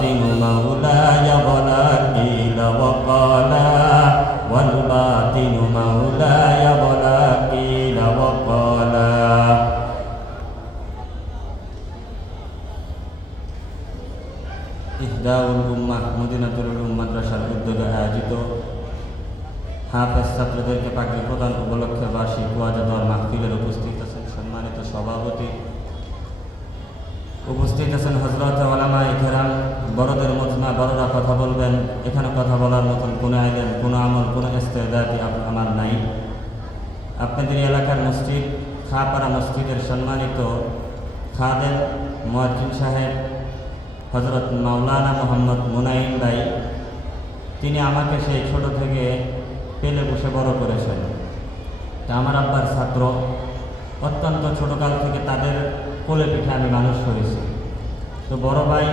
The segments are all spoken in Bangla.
والباطن مولاي ولا قيل وقال والباطن مولاي ولا قيل وقال ইহদাউল উম্মাহ মদিনাতুল উলুম মাদ্রাসার উদ্যোগে আয়োজিত হাফেজ ছাত্রদেরকে পাগড়ি প্রদান উপলক্ষে বার্ষিক ওয়াজ দোয়া মাহফিলের উপস্থিত আছেন সম্মানিত সভাপতি, উপস্থিত আছেন হযরত উলামায়ে কেরাম। বড়দের মজমা, বড়রা কথা বলবেন। এখানে কথা বলার মতন কোনো আইলেম, কোনো আমল, কোনো ইস্তেদাদি আমার নাই। আপনাদের এলাকার মসজিদ খাপাড়া মসজিদের সম্মানিত খাদেম মুয়াজ্জিন সাহেব হযরত মাওলানা মোহাম্মদ মুনাইম ভাই, তিনি আমাকে সেই ছোট থেকে পেলে বসে বড় করেছেন। তা আমার আব্বার ছাত্র, অত্যন্ত ছোটকাল থেকে তাদের কোলে পিঠে আমি মানুষ করেছি। তো বড় ভাই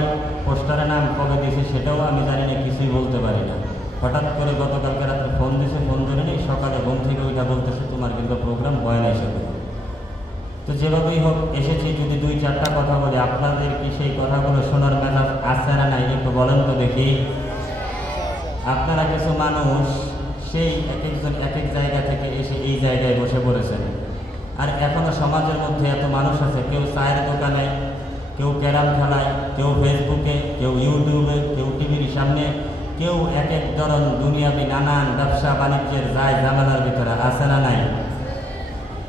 পোস্টারে নাম কবে দিয়েছে সেটাও আমি জানি না, কিছুই বলতে পারি না। হঠাৎ করে গতকালকে রাত্রে ফোন দিয়েছে, ফোন ধরে নেই, সকালে ঘুম থেকে ওইটা বলতেছে তোমার কিন্তু প্রোগ্রাম হয় না এসে। তো যেভাবেই হোক এসেছি, যদি দুই চারটা কথা বলি, আপনাদের কি সেই কথাগুলো শোনার মেজাজ আছে না নাই একটু বলেন তো দেখি। আপনারা কিছু মানুষ সেই এক একজন এক এক জায়গা থেকে এসে এই জায়গায় বসে পড়েছেন। আর এখনও সমাজের মধ্যে এত মানুষ আছে, কেউ চায়ের দোকানে, কেউ ক্যারাম খেলায়, কেউ ফেসবুকে, কেউ ইউটিউবে, কেউ টিভির সামনে, কেউ এক এক ধরন দুনিয়াবি নানান ব্যবসা বাণিজ্যের যায় ঝামেলার ভিতরে আছে না নাই।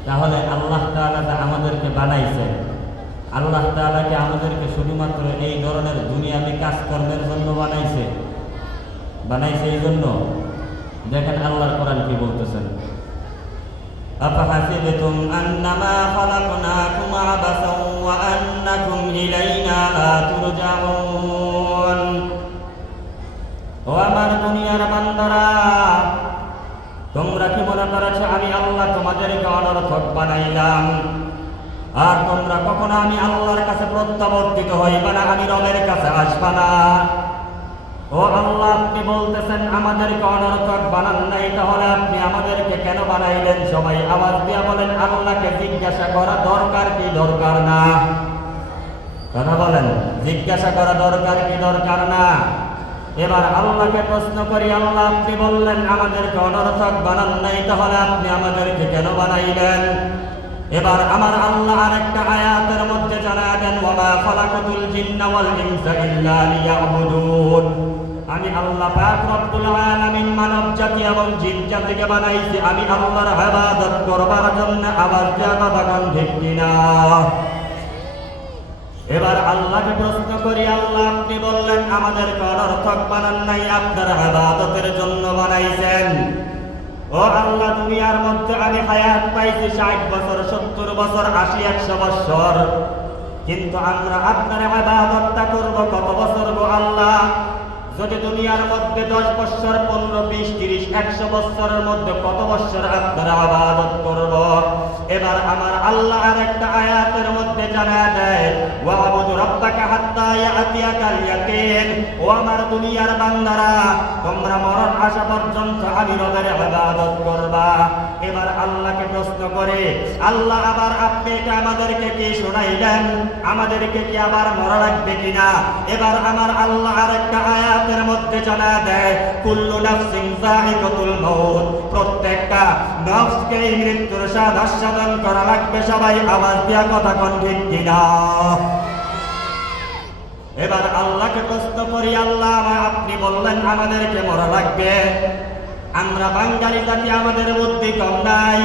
তাহলে আল্লাহ তাআলা যা আমাদেরকে বানাইছেন, আল্লাহ তাআলাকে আমাদেরকে শুধুমাত্র এই ধরনের দুনিয়াবি কাজকর্মের জন্য বানাইছে এই জন্য। দেখেন আল্লাহর কোরআন কি বলতেছেন, আফাহাসিবতুম আন্নামা খালাকনাকুম আবাসাও ওয়া আন্নাকুম ইলাইনা লা তুরজাউন। ও আমার দুনিয়ার বান্দারা, তোমরা কি মনে করেছো আমি আল্লাহ তোমাদেরকে অনর্থক বানাইলাম? আর তোমরা কখনো আমি আল্লাহর কাছে প্রত্যাবর্তিত হইবা না, আমি রবের কাছে আসবা না। ও আল্লাহ, আপনি বলতেছেন আমাদেরকে অনর্থক বানান নাই, তাহলে আপনি আমাদেরকে কেন বানাইলেন? সবাই আওয়াজ দিয়া বলেন, আল্লাহকে জিজ্ঞাসা করা দরকার কি দরকার না? কথা বলেন, জিজ্ঞাসা করা দরকার কি দরকার না? এবার আল্লাহকে প্রশ্ন করি, আল্লাহ আপনি বললেন আমাদেরকে অনর্থক বানান নাই, তাহলে আপনি আমাদেরকে কেন বানাইলেন? এবার আমার আল্লাহ আরেকটা আয়াতের মধ্যে জানায় দেন, ওয়া খালাকাতুল জিন্না ওয়াল ইনসা ইল্লা লিয়াবুদুন। আমি আল্লাহ পাক রব্বুল আলামিন মানব জাতি এবং জিন জাতিকে বানাইছি আমি আল্লাহর ইবাদত করবার জন্য। আবার কথা ঠিক কিনা? এবার আল্লাহকে প্রশ্ন করি, আল্লাহ আপনি বললেন আমাদেরকে অনর্থক বানান নাই, আপনার ইবাদতের জন্য বানাইছেন। ও আল্লাহ, দুনিয়ার মধ্যে আমি হায়াত পাইছি 60 বছর, 70 বছর, 80, 100 বছর, কিন্তু আমরা আপনার ইবাদতটা করব কত বছর গো আল্লাহ? যদি দুনিয়ার মধ্যে 10 বছর, 15, 20, 30, 100 বছরের মধ্যে কত বছর আপনার ইবাদত করব? এবার আমার আল্লাহ আরেকটা আয়াতের মধ্যে জানায় দেয়, ওয়াবুদ রাব্বাকা হাত্তা ইয়াতিয়াকাল ইয়াকিন। ও আমার দুনিয়ার বান্দারা, তোমরা মরণ আসা পর্যন্ত আমি রবের ইবাদত করবা। এবার আল্লাহকে প্রশ্ন করে, আল্লাহ আবার আপনি এটা আমাদেরকে কি শোনাইলেন? আমাদেরকে কি আবার মরা লাগবে কিনা? এবার আমার আল্লাহ আরেকটা আয়াতের মধ্যে জানায় দেয়, কুল্লু নাফসিন যায়িকাতুল মাউত। প্রত্যেকটা নফসকে মৃত্যুর স্বাদ আস্বাদন করা লাগবে। সবাই আওয়াজ দিয়া কথা কোন ঠিক কিনা? এবার আল্লাহকে প্রশ্ন করি, আল্লাহ আপনি বললেন আমাদেরকে মরা লাগবে। আমরা বাঙালি জাতি, আমাদের বুদ্ধি কম নাই।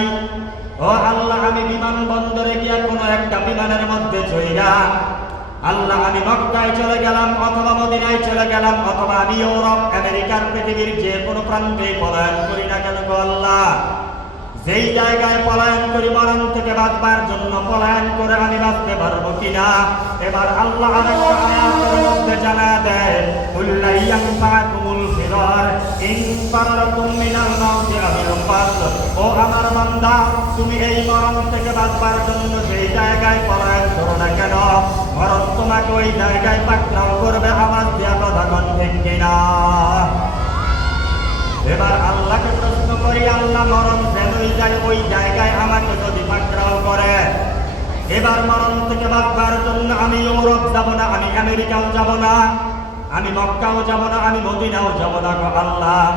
ও আল্লাহ, আমি বিমানবন্দরে গিয়া কোনো একটা বিমানের মধ্যে চইরা, আল্লাহ আমি মক্কায় চলে গেলাম, অথবা মদিনায় চলে গেলাম, অথবা আমি ইউরোপ, আমেরিকার, পৃথিবীর যে কোনো প্রান্তে পলায়ন করি না কেন গো আল্লাহ, যেই জায়গায় পলায়ন করি মরণ থেকে বাঁচবার জন্য পলায়ন করে আমি বাঁচতে পারবো কিনা? এবার আল্লাহ আরেকটা আয়াতের মধ্যে জানায় দেয়, কুল্লা ইয়ানফাকুমুল ফিরার ইন ফারারতুম মিনাল মাউতি আবিল ফাস। ও আমার বান্দা, তুমি এই মরণ থেকে বাঁচবার জন্য সেই জায়গায় পলায়ন করো না কেন? মরণ তোমাকে ওই জায়গায় পাকড়াও করবে। আমার দিয়া কথা কোন ঠিক কিনা? এবার আল্লাহকে প্রশ্ন করি, আল্লাহ মরণ যেই যায় ওই জায়গায় আমাকে যদি পাকড়াও করে, এবার মরণ থেকে বাঁচবার জন্য আমি ইউরোপ যাব না, আমি আমেরিকাও যাব না, আমি মক্কাও যাব না, আমি মদিনাও যাব না গো আল্লাহ।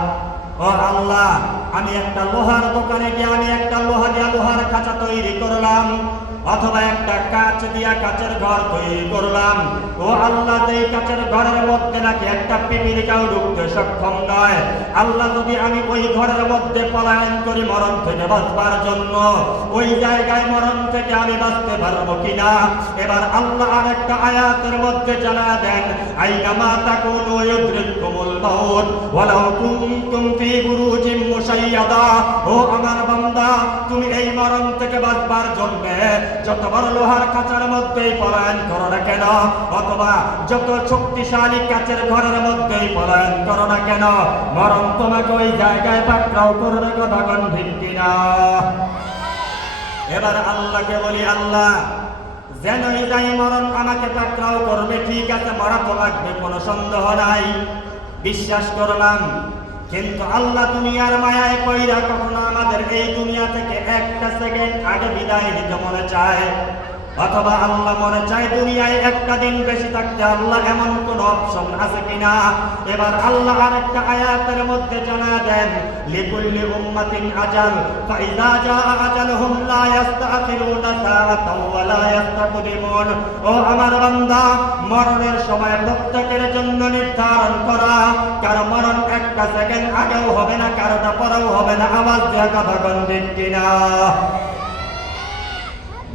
ও আল্লাহ, আমি একটা লোহার দোকানে গিয়ে আমি একটা লোহা দিয়া লোহার খাঁচা তৈরি করলাম, অথবা একটা কাঁচ দিয়া কাঁচের ঘর তৈরি করলাম। ও আল্লাহ, এই কাঁচের ঘরের মধ্যে নাকি একটা পিপিলিকাও ঢুকতে সক্ষম নয়। আল্লাহ, যদি আমি ওই ঘরের মধ্যে পলায়ন করি মরণ থেকে বাঁচবার জন্য, ওই জায়গায় মরণ থেকে আমি বাঁচতে পারবো কিনা? এবার আল্লাহ আর একটা আয়াতের মধ্যে জানা দেন, আইনামা তাকুনু ইউদরিকুমুল মাউত ওয়ালাউ কুনতুম ফি বুরুজিম মুশাইয়াদা। ও আমার বান্দা, তুমি এই মরণ থেকে বাঁচবার জন্য যত বড় লোহার খাঁচার মধ্যেই পলায়ন করো না কেন, অথবা যত শক্তিশালী কাচের ঘরের মধ্যেই পলায়ন করো না কেন, মরণ তোমাকে ওই জায়গায় পাকড়াও করবে। কথা কোন ঠিক কিনা? এবার আল্লাহকে বলি, আল্লাহ যেনই যাই মরণ আমাকে পাকড়াও করবে, ঠিক আছে, মরা তো লাগবে, কোনো সন্দেহ নাই, বিশ্বাস করলাম। কিন্তু আল্লাহ দুনিয়ার মায়ায় পইরা কখনো আমাদের এই দুনিয়া থেকে একটা সেকেন্ড আগে বিদায় নিতে মনে চায়, অথবা আল্লাহ মনে চায় দুনিয়ায় একটা দিন বেশি থাকতে, আল্লাহ এমন কোন অপশন আছে কিনা? এবার আল্লাহ আরেকটা আয়াতের মধ্যে জানা দেন, লিকুল্লি উম্মাতিন আজাল ফাইযা জাআ আজালুহুম লা ইস্তাখিরুনা সাআতাও ওয়া লা ইস্তাকদিমুন। ও আমার বান্দা, মরণের সময় প্রত্যেকের জন্য নির্ধারণ করা, কারো মরণ একটা সেকেন্ড আগেও হবে না, কারোটা পরেও হবে না। আওয়াজ দিয়ে কথা কোন ঠিক কিনা?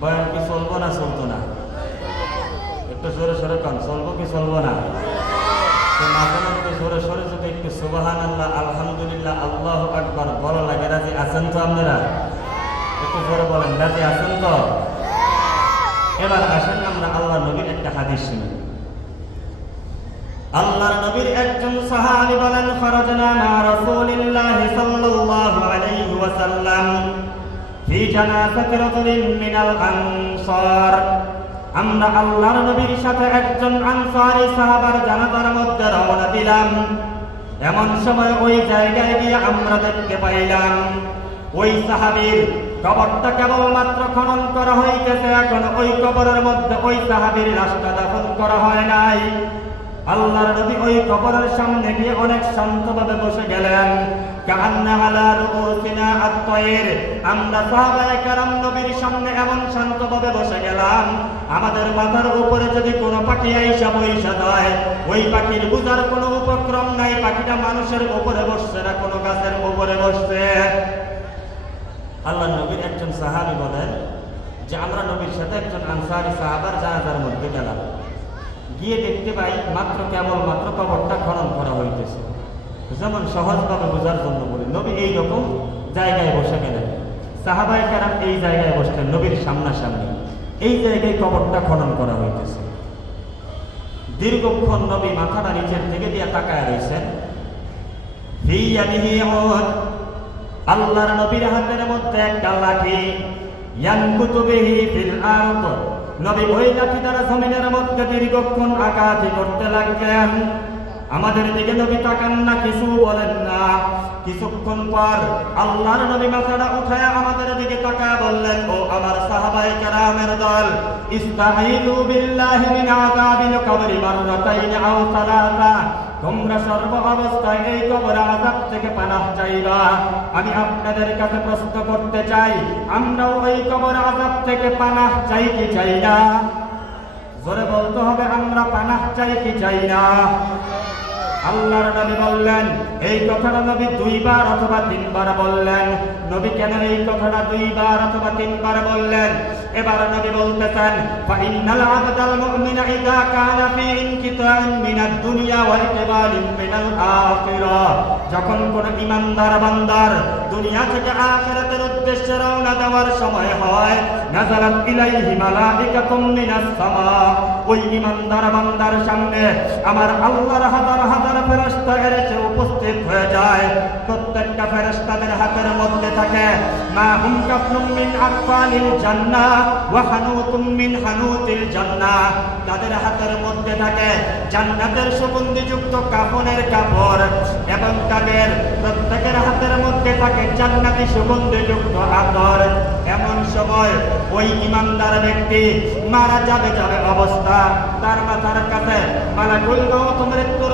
বয়ান কি চলবো না চলতো না? একটু জোরে সরে কন, চলবো কি চলবো না? জোরে সরে যদি একটু সুবহানাল্লাহ, আলহামদুলিল্লাহ, আল্লাহু আকবার বলা লাগে, রাজি আছেন তো আপনারা? একটু জোরে বলেন, রাজি আছেন তো? এবার আসেন আমরা আল্লাহ নবীর একটা হাদিস শুনি। আল্লাহর নবীর একজন সাহাবী বলেন, খরাজনা মা রাসূলিল্লাহি সাল্লাল্লাহু আলাইহি ওয়াসাল্লাম ফি জানাযাতি রাজুলিন মিনাল আনসার। আমরা আল্লাহর নবীর সাথে একজন আনসারী সাহাবার জানাজার মধ্যে রওনা দিলাম। এমন সময় ওই জায়গায় গিয়ে আমরা দেখতে পাইলাম ওই সাহাবীর কবরটা কেবলমাত্র খনন করা হইতেছে, এখন ওই কবরের মধ্যে ওই সাহাবীর লাশটা দাফন করা হয় নাই। আল্লাহর নবী ওই কবরের সামনে গিয়ে অনেক শান্তভাবে বসে গেলেন। কান্না আলা রুউসিনা আত-তায়র। আমরা সাহাবায়ে কেরাম নবীর সামনে এমন শান্তভাবে বসে গেলাম, আমাদের মাথার উপরে যদি কোনো পাখি আইসা বইসা যায়, ওই পাখির বুঝার কোনো উপক্রম নাই পাখিটা মানুষের উপরে বসছে না কোনো গাছের উপরে বসছে। আল্লাহর নবীর একজন সাহাবী বলেন যে আমরা নবীর সাথে একজন আনসারী সাহাবার জানাজার মধ্যে গেলাম, গিয়ে দেখতে পাই মাত্র কেবলমাত্র কবরটা খনন করা হইতেছে। যেমন সহজভাবে বোঝার জন্য বলি, নবী এইরকম জায়গায় বসে গেলেন, সাহাবায়ে কেরাম এই জায়গায় বসলেন নবীর সামনাসামনি, এই জায়গায় কবরটা খনন করা হইতেছে। দীর্ঘক্ষণ নবী মাথাটা নিচের থেকে দিয়ে তাকায় রয়েছেন। ফি ইয়াদিহি উদ। আল্লাহর নবীর হাতের মধ্যে একটা লাঠি, ইয়ানকুতু বিহি ফিল আরদ। নবী ওই লাঠি দ্বারা জমিনের মধ্যে দীর্ঘক্ষণ আঘাত করতে লাগলেন। আমাদের দিকে নবী তাকান না, কিছু বলেন না। কিছুক্ষণ পর আল্লাহর নবী মাথাটা উঠায় আমাদের দিকে তাকায় বললেন, ও আমার সাহাবায়ে কেরামের দল, ইস্তাঈযু বিল্লাহি মিন আযাবিল কবরি মাররাতাইন আও সালাসা। তোমরা সর্ব অবস্থায় এই কবর আযাব থেকে পানাহ চাইবা। আমি আপনাদের কাছে প্রশ্ন করতে চাই, আমরাও এই কবর আযাব থেকে পানাহ চাই কি চাই না? জোরে বলতে হবে, আমরা পানাহ চাই কি চাই না? আল্লাহর নবী বললেন, এই কথাটা নবী দুইবার অথবা তিনবার বললেন। নবী কেন এই কথাটা দুইবার অথবা তিনবার বললেন? এবার নবী বলতেছেন, ফাইন্নাল আবদাল মুমিনা ইযা কানা ফি ইনকিতাইন মিনাদ দুনিয়া ওয়া ইকবালিন মিনাল আখিরাহ। যখন কোন ঈমানদার বান্দার দুনিয়া থেকে আখিরাতের উদ্দেশ্যে রওনা দেওয়ার সময় হয়, নাযালাত ইলাইহি মালাইকাতুম মিনাস সামা। ওই ঈমানদার বান্দার সামনে আমার আল্লাহর হাজার হাজার ফেরেশতা এসে উপস্থিত হয়ে যায়। প্রত্যেকটা ফেরেশতাদের হাতের মধ্যে থাকে মা হুম কাফনুম মিন আকফালিল জান্নাহ ওয়া হানুতুম মিন হানুতিল জান্নাহ। তাদের হাতের মধ্যে থাকে জান্নাতের সুগন্ধিযুক্ত কাফনের কাপড়, এবং তাদের প্রত্যেকের হাতের মধ্যে থাকে জান্নাতি সুগন্ধিযুক্ত আতর। এমন সময় ওই ঈমানদার ব্যক্তি মারা যাবে অবস্থা, তার মাথার কাছে মালাকুল মউত মৃত্যুর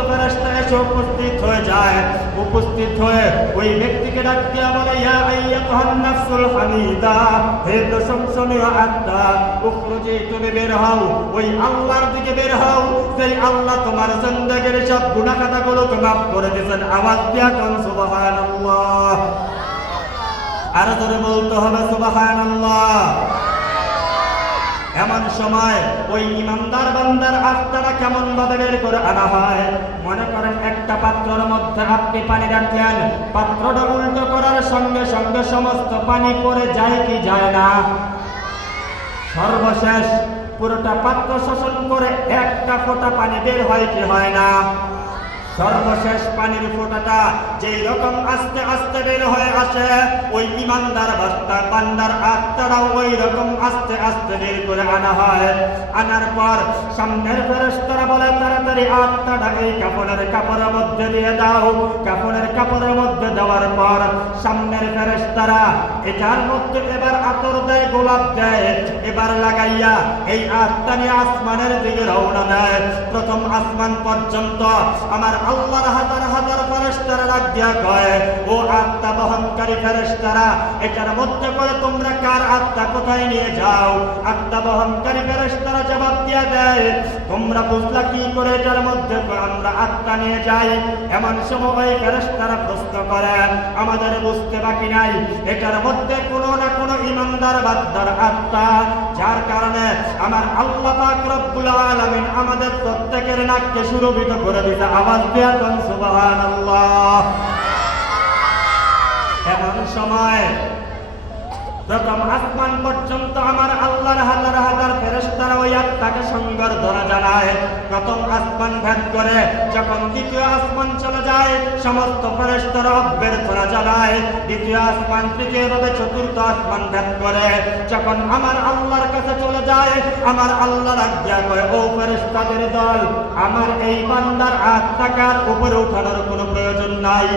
এসে উপস্থিত হয়ে যায়। উপস্থিত হয়ে ওই ব্যক্তিকে ডাক দিয়া বলে, ইয়া আইয়াতুহান নাফসুল হামিদা, হে প্রশংসনীয় আত্মা, উখরুজি, তুমি বের হও, ওই আল্লাহর দিকে বের হও, সেই আল্লাহ তোমার জিন্দেগীর সব গুনাহ খাতাগুলোকে মাফ করে দিয়েছেন। আওয়াজ দিয়া কোন সুবহানাল্লাহ। আর ধরে বলতে হবে সুবহানাল্লাহ। এমন সময় ওই ইমানদার বান্দার আত্মাটা কেমন ভাবে বের করে আনা হয়। মনে করেন একটা পাত্রের মধ্যে আপনি পানি রাখলেন, পাত্রটা উল্টো করার সঙ্গে সঙ্গে সমস্ত পানি পড়ে যায় কি যায় না? সর্বশেষ পুরোটা পাত্র শোষণ করে একটা ফোঁটা পানি বের হয় কি হয় না? সর্বশেষ পানির ফোঁটাটা যেই রকম আস্তে আস্তে বের হয়ে আসে, ওই ইমানদার বান্দার আত্মাটাও ওই রকম আস্তে আস্তে বের করে আনা হয়। আনার পর সামনের ফেরেশতারা বলে, তাড়াতাড়ি আত্মাটা এই কাপড়ের মধ্যে দিয়ে দাও। কাপড়ের মধ্যে দেওয়ার পর সামনের ফেরেশতারা এটার মধ্যে এবার আতর দেয়, গোলাপ দেয়, এবার লাগাইয়া এই আত্মা নিয়ে আসমানের দিকে রওনা দেয়। প্রথম আসমান পর্যন্ত আমার আল্লাহর হাজার হাজার ফেরেশতারা ডাক দিয়া কয়, ও আত্মা বহনকারী ফেরেশতারা, এটার মধ্যে করে তোমরা কার আত্মা কোথায় নিয়ে যাও? আত্মা বহনকারী ফেরেশতারা জবাব দিয়া দেয়, তোমরা বুঝলা কি করে এটার মধ্যে আমরা আত্মা নিয়ে যাই? এমন সময় ফেরেশতারা প্রশ্ন করে, আমাদের বুঝতে বাকি নাই, এটার মধ্যে কোনো না কোনো ইমানদার বান্দার আত্মা, যার কারণে আমার আল্লাহ পাক রব্বুল আলামিন আমাদের প্রত্যেকের নাককে সুরভিত করে দিতে। আওয়াজ দিয়া কোন সুবহানাল্লাহ। এমন সময় প্রথম আসমান পর্যন্ত আমার আল্লাহর হাজার হাজার ফেরেশতারা ওই আত্মাকে সংবর্ধনা জানায়। প্রথম আসমান ভেদ করে যখন দ্বিতীয় আসমান চলে যায়, সমস্ত ফেরেশতারা অভ্যর্থনা জানায়। দ্বিতীয় আসমান, তৃতীয়ভাবে চতুর্থ আসমান ভেদ করে যখন আমার আল্লাহর কাছে চলে যায়, আমার আল্লাহর আজ্ঞা কয়, ও ফেরেশতাদের দল, আমার এই বান্দার আত্মাকার উপরে উঠানোর কোনো প্রয়োজন নাই।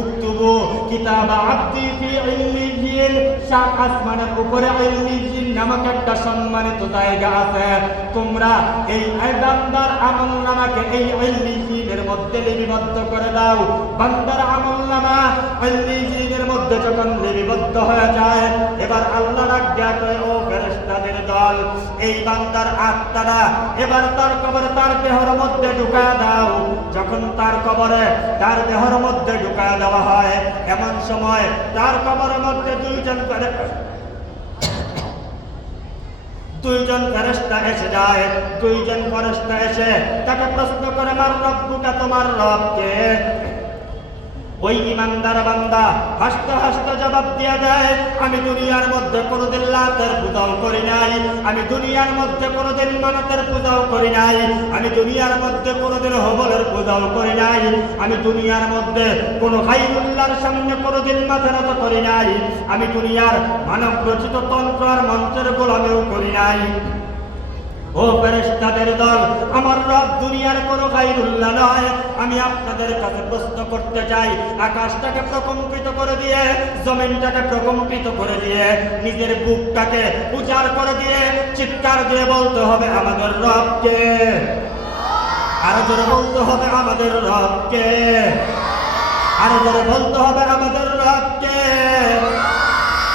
উক্তুবু কিতাবা আব্দি ফি ইল্লিয়িন, সাত আসমানের উপরে ইল্লিয়িন নামক একটা সম্মানিত জায়গা আছে। তোমরা এই বান্দার আমলনামাকে এই ইল্লিয়িনের মধ্যে লিপিবদ্ধ করে দাও। বান্দার আমলনামা ইল্লিয়িনের মধ্যে যখন লিপিবদ্ধ হয়ে যায়, এবার আল্লাহর আজ্ঞা কয়, ও ফেরেশতাদের দল, এই বান্দার আত্মাটা এবার তার কবরে, তার দেহের মধ্যে ঢুকায় দাও। যখন তার কবরে তার দেহের মধ্যে ঢুকায় দেওয়া হয়, এমন সময় তার কবরের মধ্যে দুইজন ফেরেশতা এসে যায়। দুইজন ফেরেশতা এসে তাকে প্রশ্ন করে, মার রব্বুকা, তোমার রব কে? ওই ইমানদার বান্দা হাসতে হাসতে জবাব দিয়া দেয়, আমি দুনিয়ার মধ্যে কোনোদিন লাতের পূজাও করি নাই, আমি দুনিয়ার মধ্যে কোনোদিন মানতের পূজাও করি নাই, আমি দুনিয়ার মধ্যে কোনোদিন হবলের পূজাও করি নাই, আমি দুনিয়ার মধ্যে কোনো গায়রুল্লাহর সামনে কোনোদিন মাথা নত করি নাই, আমি দুনিয়ার মানব রচিত তন্ত্র আর মন্ত্রের গোলামিও করি নাই। ও ফেরেশতাদের দল, আমার রব দুনিয়ার কোনো গায়রুল্লাহ নয়। আমি আপনাদের কাছে প্রশ্ন করতে চাই, আকাশটাকে প্রকম্পিত করে দিয়ে, জমিনটাকে প্রকম্পিত করে দিয়ে, নিজের বুকটাকে উজাড় করে দিয়ে চিৎকার দিয়ে বলতে হবে, আমাদের রবকে। আরো জোরে বলতে হবে, আমাদের রবকে। আরো জোরে বলতে হবে, আমাদের রবকে।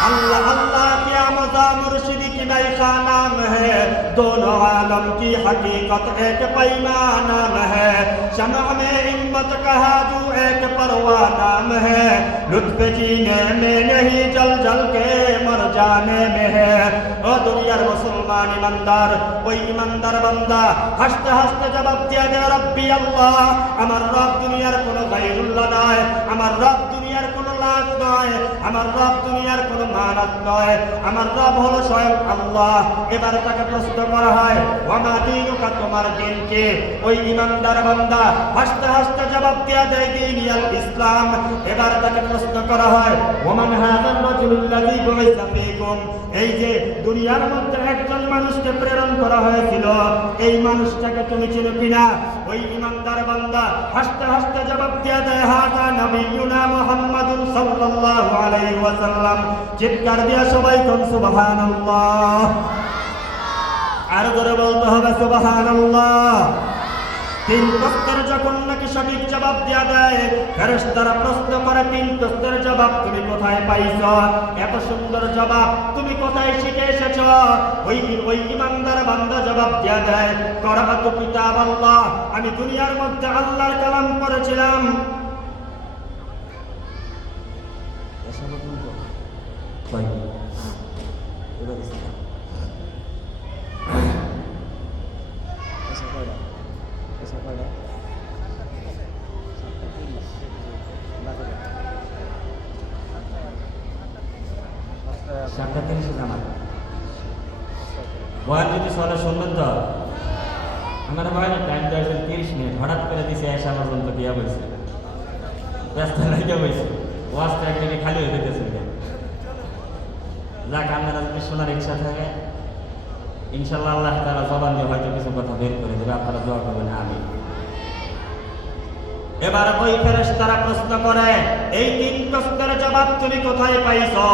अल्लाह अल्लाह क्या मजा मुर्शिदी की नई नाम है, दोनों आलम की हकीकत एक पैमाना है, शमअ में हिम्मत कहा जो एक परवाना है, लुत्फ जीने में नहीं जल जल के मर जाने में है। ओ दुनियार मुसलमान ईमानदार, ওই ईमानदार बंदा हंसते हंसते जवाब दिया दे, रब्बी अल्लाह, আমার রব দুনিয়ার কোনো গায়রুল্লাহ নয়, আমার রব দুনিয়ার কোনো লাত নয়, আমার রব দুনিয়ার কোনো মানত নয়, আমার রব হলো স্বয়ং আল্লাহ। এবার তাকে প্রশ্ন করা হয়, ওয়ামা দীনুকা, তোমার দিন কি? ওই ইমানদার বান্দা হাসতে হাসতে জবাব দিয়া দেয়, দীনিয়াল ইসলাম। এবার তাকে প্রশ্ন করা হয়, ওমান হাযার রাজুলুল্লাযী বুইসা ফীকুম, এই যে দুনিয়ার মধ্যে একজন মানুষকে প্রেরণ করা হয়েছিল, এই মানুষটাকে তুমি চিনো কিনা? ওই ইমানদার বান্দা হাসতে হাসতে জবাব দিয়া দেয়, হাযা নবিয়ুনা মুহাম্মাদুন সাল্লাল্লাহু আলাইহি ওয়াসাল্লাম। চিৎকার দিয়া সবাই কোন সুবহানাল্লাহ। আর ধরে বলতে হবে সুবহানাল্লাহ। তিন প্রশ্নের যখন নাকি সঠিক জবাব জবাব দিয়া দেয়। ফেরেশতারা প্রশ্ন করে 3 প্রশ্নের জবাব তুমি কোথায় পাইছো? এত সুন্দর জবাব তুমি কোথায় শিখে এসেছো? ওই ইমানদার বান্দা জবাব দিয়া দেয়, করাতু কিতাব আল্লাহ, আমি দুনিয়ার মধ্যে আল্লাহর কালাম পড়েছিলাম। বয়ান যদি চলে শুনবেন তো, আমার বয়ানের টাইম দেওয়া 30 মিনিট, হঠাৎ করে দিছে এসে আমার পর্যন্ত দিয়া বলছে, ব্যস্ত লাগে বলছে, ওয়াজটা একদিকে খালি হয়ে যেতেছে। যাক, আপনারা যদি শোনার ইচ্ছা থাকে ইনশাল্লাহ আল্লাহ তাআলা জবান দিয়ে হয়তো কিছু কথা বের করে দেবে, আপনারা দোয়া করবেন আমি। এবার ওই ফেরেশতারা প্রশ্ন করে, এই 3 প্রশ্নের জবাব তুমি কোথায় পাইছো?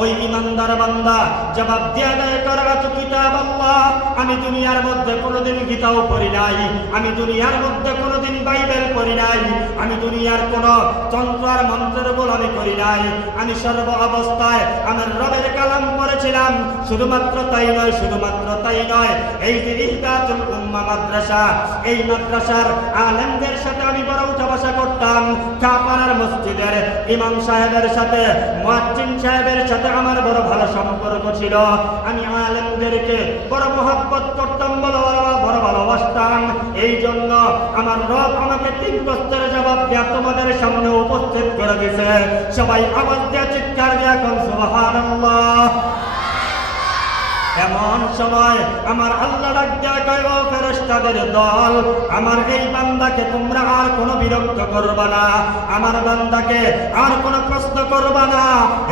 ওই ইমানদার বান্দা জবাব দিয়া দেয়, করাতু কিতাব আল্লাহ, আমি দুনিয়ার মধ্যে কোনোদিন গীতাও পড়ি নাই, আমি দুনিয়ার মধ্যে কোনোদিন বাইবেল পড়ি নাই, আমি দুনিয়ার কোনো তন্ত্র আর মন্ত্রের গোলামি করি নাই, আমি সর্ব অবস্থায় আমার রবের কালাম পড়েছিলাম। শুধুমাত্র তাই নয়, এই যে ইহদাতুল উম্মাহ মাদ্রাসা, এই মাদ্রাসার আলেমদের সাথে আমি বড় উঠা বসা করতাম। কাপাড়ার মসজিদের ইমাম সাহেবের সাথে, মুয়াজ্জিন সাহেবের সাথে আমার বড় ভালো সম্পর্ক ছিল। আমি আলেমদেরকে বড় মহব্বত করতাম, বড় ভালোবাসতাম। এই জন্য আমার রব আমাকে 3 প্রশ্নের জবাব দিয়ে তোমাদের সামনে উপস্থিত করে দিয়েছে। সবাই আওয়াজ দিয়ে চিৎকার দিয়ে এখন সুবহানাল্লাহ। এমন সময় আমার আল্লাহ ডাক দিয়া কয়, ও ফেরেশতাদের দল, আমার এই বান্দাকে তোমরা আর কোনো বিরক্ত করবা না, আমার বান্দাকে আর কোনো প্রশ্ন করবা না।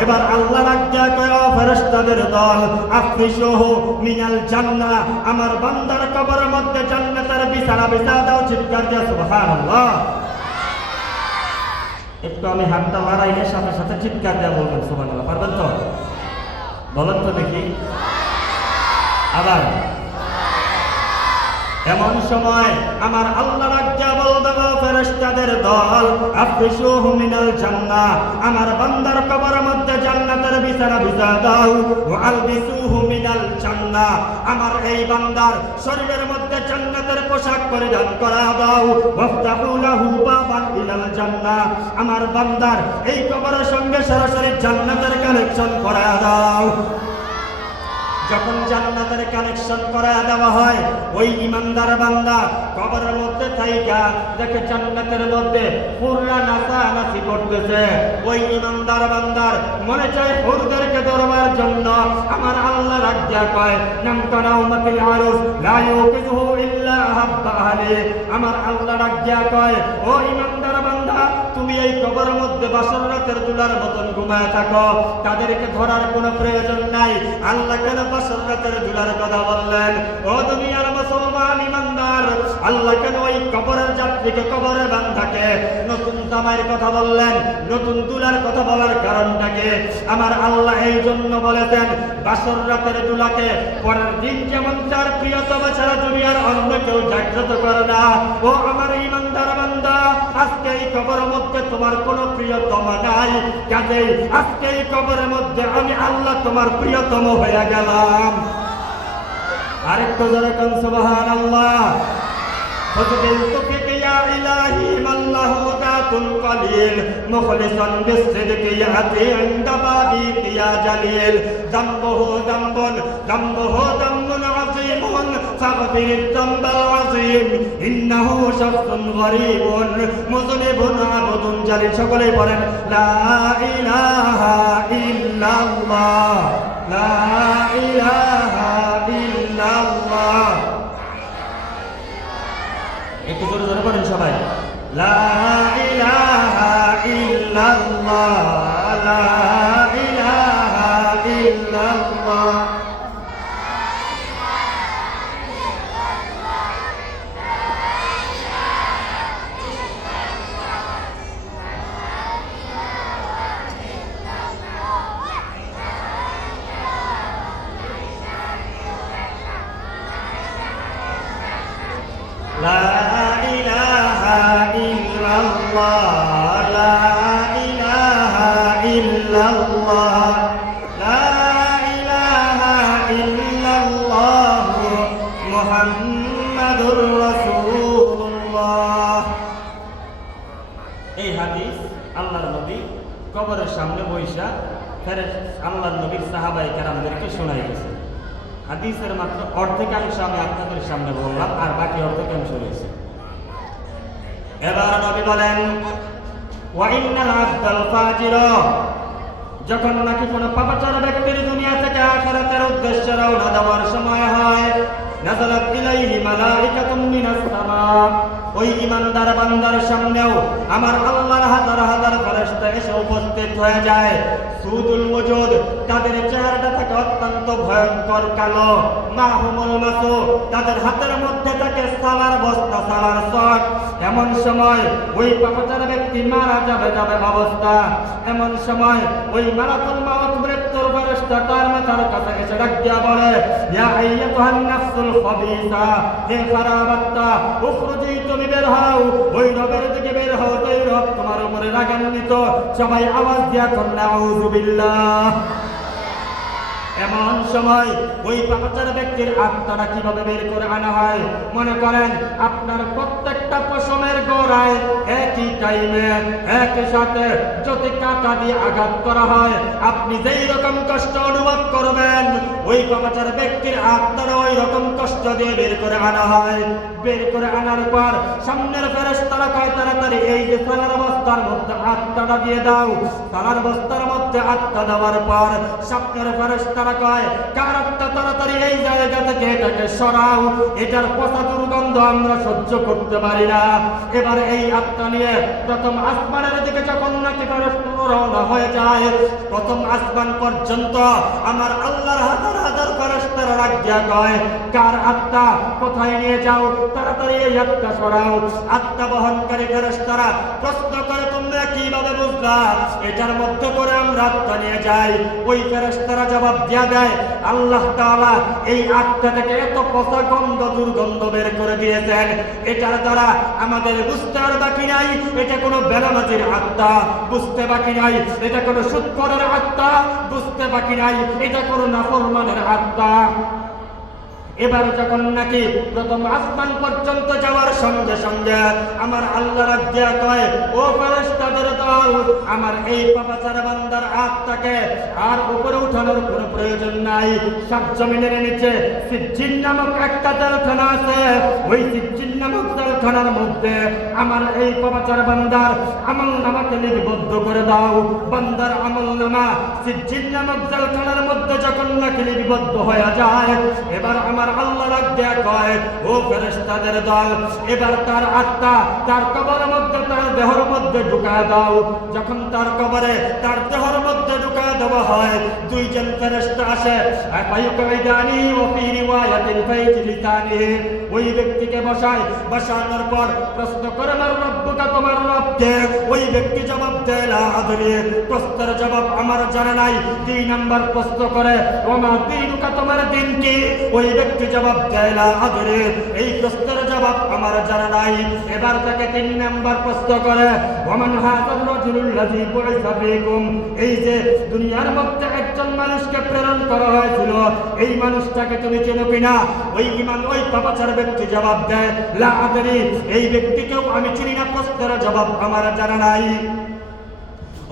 এবার আল্লাহ ডাক দিয়া কয়, ও ফেরেশতাদের দল, আফরিশুহু মিনাল জান্নাহ, আমার বান্দার কবরের মধ্যে জান্নাতের বিছানা বিছা দাও। চিৎকার দিয়া সুবহানাল্লাহ। একটু আমি হাতটা লড়াইলে সাথে সাথে চিৎকার দিয়া বলবেন সুবহানাল্লাহ, পারবেন তো? বলেন তো দেখি। আবার এমন সময় আমার আল্লাহ রাজ্জা বলবে, ফেরেশতাদের দল, আফরিশুহু মিনাল জান্নাহ, আমার বান্দার কবরের মধ্যে জান্নাতের বিছানা বিছা দাও। ওয়া আলবিসুহু মিনাল জান্নাহ, আমার এই বান্দার শরীরের মধ্যে জান্নাতের পোশাক পরিধান করা দাও। ওয়াফতাহু লাহু বাবান ইলাল জান্নাহ, আমার বান্দার এই কবরের সঙ্গে সরাসরি জান্নাতের কানেকশন করা দাও। যখন জান্নাতের কানেকশন করা দেওয়া হয়, ওই ইমানদার বান্দা কবরের মধ্যে থাইকা দেখে জান্নাতের মধ্যে হুররা নাচানাচি করতেছে। ওই ইমানদার বান্দার মনে চায় হুরদেরকে ধরবার জন্য। আমার আল্লাহ রাজ্জা কয়, নাম কানাউমাতিল আরুস লা ইউকিযুহু ইল্লা হাব্বা আহলি, আমার আল্লাহ রাজ্জা কয়, ও ইমানদার বান্দা, তুমি এই কবরের মধ্যে বাসর রাতের দুলার মতন ঘুমায় থাকো, তাদেরকে ধরার কোনো প্রয়োজন নাই। আল্লাহ কেন বাসর রাতের দুলার কথা বললেন? ও দুনিয়ার মুসলমান ইমানদার, আল্লাহ কেন ওই কবরের যাত্রীকে, কবরের বান্দাকে নতুন জামাইয়ের কথা বললেন, নতুন দুলার কথা বলার কারণটাকে? আমার আল্লাহ এই জন্য বলেছেন, বাসর রাতের দুলাকে পরের দিন যেমন তার প্রিয়তমা ছাড়া দুনিয়ার অন্য কেউ জাগ্রত করে না। ও আমার ইমানদার বান্দা, আজকে এই কবরের মধ্যে তোমার কোনো প্রিয়তমা নাই, কাজেই আজকে এই কবরের মধ্যে আমি আল্লাহ তোমার প্রিয়তম হয়ে গেলাম। আরেকটু জোরে কোন সুবহানাল্লাহ। فقلت بك يا إلهي من له ذات قليل مخلصا بالصدق يأتي عند بابك يا جليل ذنبه ذنب عظيم فاغفر الذنب العظيم إنه شخص غريب مذنب عبد جليل সকলেই পড়েন লা ইলাহা ইল্লাল্লাহ লা ইলাহা ইল্লাল্লাহ। একটু জোরে জোরে পড়েন সবাই, লা ইলাহা ইল্লাল্লাহ লা ইলাহা ইল্লাল্লাহ। লা ইলাহা ইল্লাল্লাহ ইল্লাল্লাহ লা ইলাহা ইল্লাল্লাহ লা ইলাহা ইল্লাল্লাহ মুহাম্মাদুর রাসূলুল্লাহ। এই হাদিস আল্লাহর নবী কবরের সামনে বইসা আল্লাহর নবীর সাহাবায়ে কেরামদেরকে শোনাইতেছে। হাদিসের মাত্র অর্ধেকাংশ আমি আপনাদের সামনে বললাম, আর বাকি অর্ধেকাংশ রয়েছে। এবার নবী বলেন, ওয়া ইন্নাল আবদাল ফাজির, যখন নাকি কোনো পাপাচার ব্যক্তির দুনিয়া থেকে আখিরাতের উদ্দেশ্যে রওনা দেওয়ার সময় হয়, নাযালাত ইলাইহি মালাইকাতুম মিনাস সামা, ওই ঈমানদার বান্দার সামনেও আমার আল্লাহর হাজার হাজার ফেরেশতা এসে উপস্থিত হয়ে যায়। সুদুল ওজুদ, তাদের চেহারাটা থাকে অত্যন্ত ভয়ঙ্কর কালো। মাহুমুল মাসু, তাদের হাতের মধ্যে থাকে সালার বস্তা, সালার শক। এমন সময় ওই পাপাচার ব্যক্তি মারা যাবে অবস্থা। এমন সময় ওই মালাকুল মাউত মৃত্যুর ফেরেশতা তার মাথার কাছে এসে ডাক দিয়া বলে, ইয়া আইয়াতুহান নাফসুল খাবিসা, হে খারাপ আত্মা, উখরুজি, তুমি বের হও, ওই রবের দিকে বের হও, ওই রব তোমার উপরে রাগান্বিত। সবাই আওয়াজ দিয়া কর নাউযুবিল্লাহ। এমন সময় ওই পাপাচার ব্যক্তির আত্মাটা কিভাবে বের করে আনা হয়? মনে করেন আপনার প্রত্যেকটা পশমের গোড়ায় একই টাইমে একই সাথে যদি কাঁটা দিয়ে আঘাত করা হয়, আপনি যেই রকম কষ্ট অনুভব করবেন, ওই পাপাচার ব্যক্তির আত্মাটা ওই রকম কষ্ট দিয়ে বের করে আনা হয়। বের করে আনার পর সামনের ফেরেশতারা কয়, তাড়াতাড়ি এই যে সালার বস্তার মধ্যে আত্মাটা দিয়ে দাও। সালার বস্তার মধ্যে আত্মা দেওয়ার পর সামনের ফেরেশতারা কয়, কার আত্মা, তাড়াতাড়ি এই জায়গা থেকে এটাকে সরাও, এটার পচা দুর্গন্ধ আমরা সহ্য করতে পারি না। এবার এই আত্মা নিয়ে প্রথম আসমানের দিকে যখন নাকি ফেরেশতারা রওনা হয়ে যায়, প্রথম আসমান পর্যন্ত আমার আল্লাহর হাজার হাজার ফেরেশতারা রাখিয়া কয়, কার আত্মা, কোথায় নিয়ে যাও, তাড়াতাড়ি এই আত্মা সরাও। আত্মা বহনকারী ফেরেশতারা প্রশ্ন করে, তোমরা কিভাবে বুঝলা এটার মধ্যে করে আমরা আত্মা নিয়ে যাই? ওই ফেরেশতারা জবাব দিয়া দেয়, আল্লাহ তাআলা এই আত্মা থেকে এত পচা গন্ধ দুর্গন্ধ বের করে দিয়েছেন, এটার দ্বারা আমাদের বুঝতে আর বাকি নাই এটা কোনো বেনামাজির আত্মা, বুঝতে বাকি নাই এটা কোনো সুদখোরের আত্মা, বুঝতে বাকি নাই এটা কোনো নাফরমানের আত্মা। এবার যখন নাকি প্রথম আসমান পর্যন্ত যাওয়ার সঙ্গে সঙ্গে আমার আল্লাহ রাজ্ঞা কয়, ও ফেরেশতাদের দল, আমার এই পাপাচার বান্দার আত্মাকে আর উপরে উঠানোর কোনো প্রয়োজন নাই। সাত জমিনের নিচে সিজ্জিন নামক একটা জেলখানা আছে, ওই সিজ্জিন নামক জেলখানার মধ্যে আমার এই পাপাচার বান্দার আমল নামাকে লিপিবদ্ধ করে দাও। বান্দার আমল নামা সিজ্জিন নামক জেলখানার মধ্যে যখন নাকি লিপিবদ্ধ হয়ে যায়, এবার আমার আল্লাহ রাজ্ঞা কয়, ও ফেরেশতাদের দল, এবার তার আত্মা তার কবরের মধ্যে, তার দেহের মধ্যে ঢুকায় দাও। যখন তার কবরে তার দেহের মধ্যে ঢুকায় দেওয়া হয়, দুইজন ফেরেশতা আসে, ফায়ুকাইদানি ওয়া ফি রিওয়ায়াতিন ফাইজলিতানি, ওই ব্যক্তিকে বসায়। বসানোর পর প্রশ্ন করে, আমার রব্বুকা, তোমার রবকে? ওই ব্যক্তি জবাব দেয়, লা আদরি, প্রশ্নের জবাব আমার জানা নাই। 2 নাম্বার প্রশ্ন করে, ওমা দীনুকা, তোমার দিন কি? ওই ব্যক্তি জবাব দেয়, লা আদরি, এই প্রশ্নের জবাব আমার জানা নাই। এবার তাকে 3 নাম্বার প্রশ্ন করে, ওমান হাযার রাজুলুল্লাযী বুইসা ফীকুম, এই যে দুনিয়ার মধ্যে একজন মানুষকে প্রেরণ করা হয়েছিল, এই মানুষটাকে তুমি চেনো কিনা? ওই ঈমান, ওই পাপাচার ব্যক্তি জবাব দেয়, লা আদরি, এই ব্যক্তিকেও আমি চিনি না, প্রশ্নের জবাব আমার জানা নাই।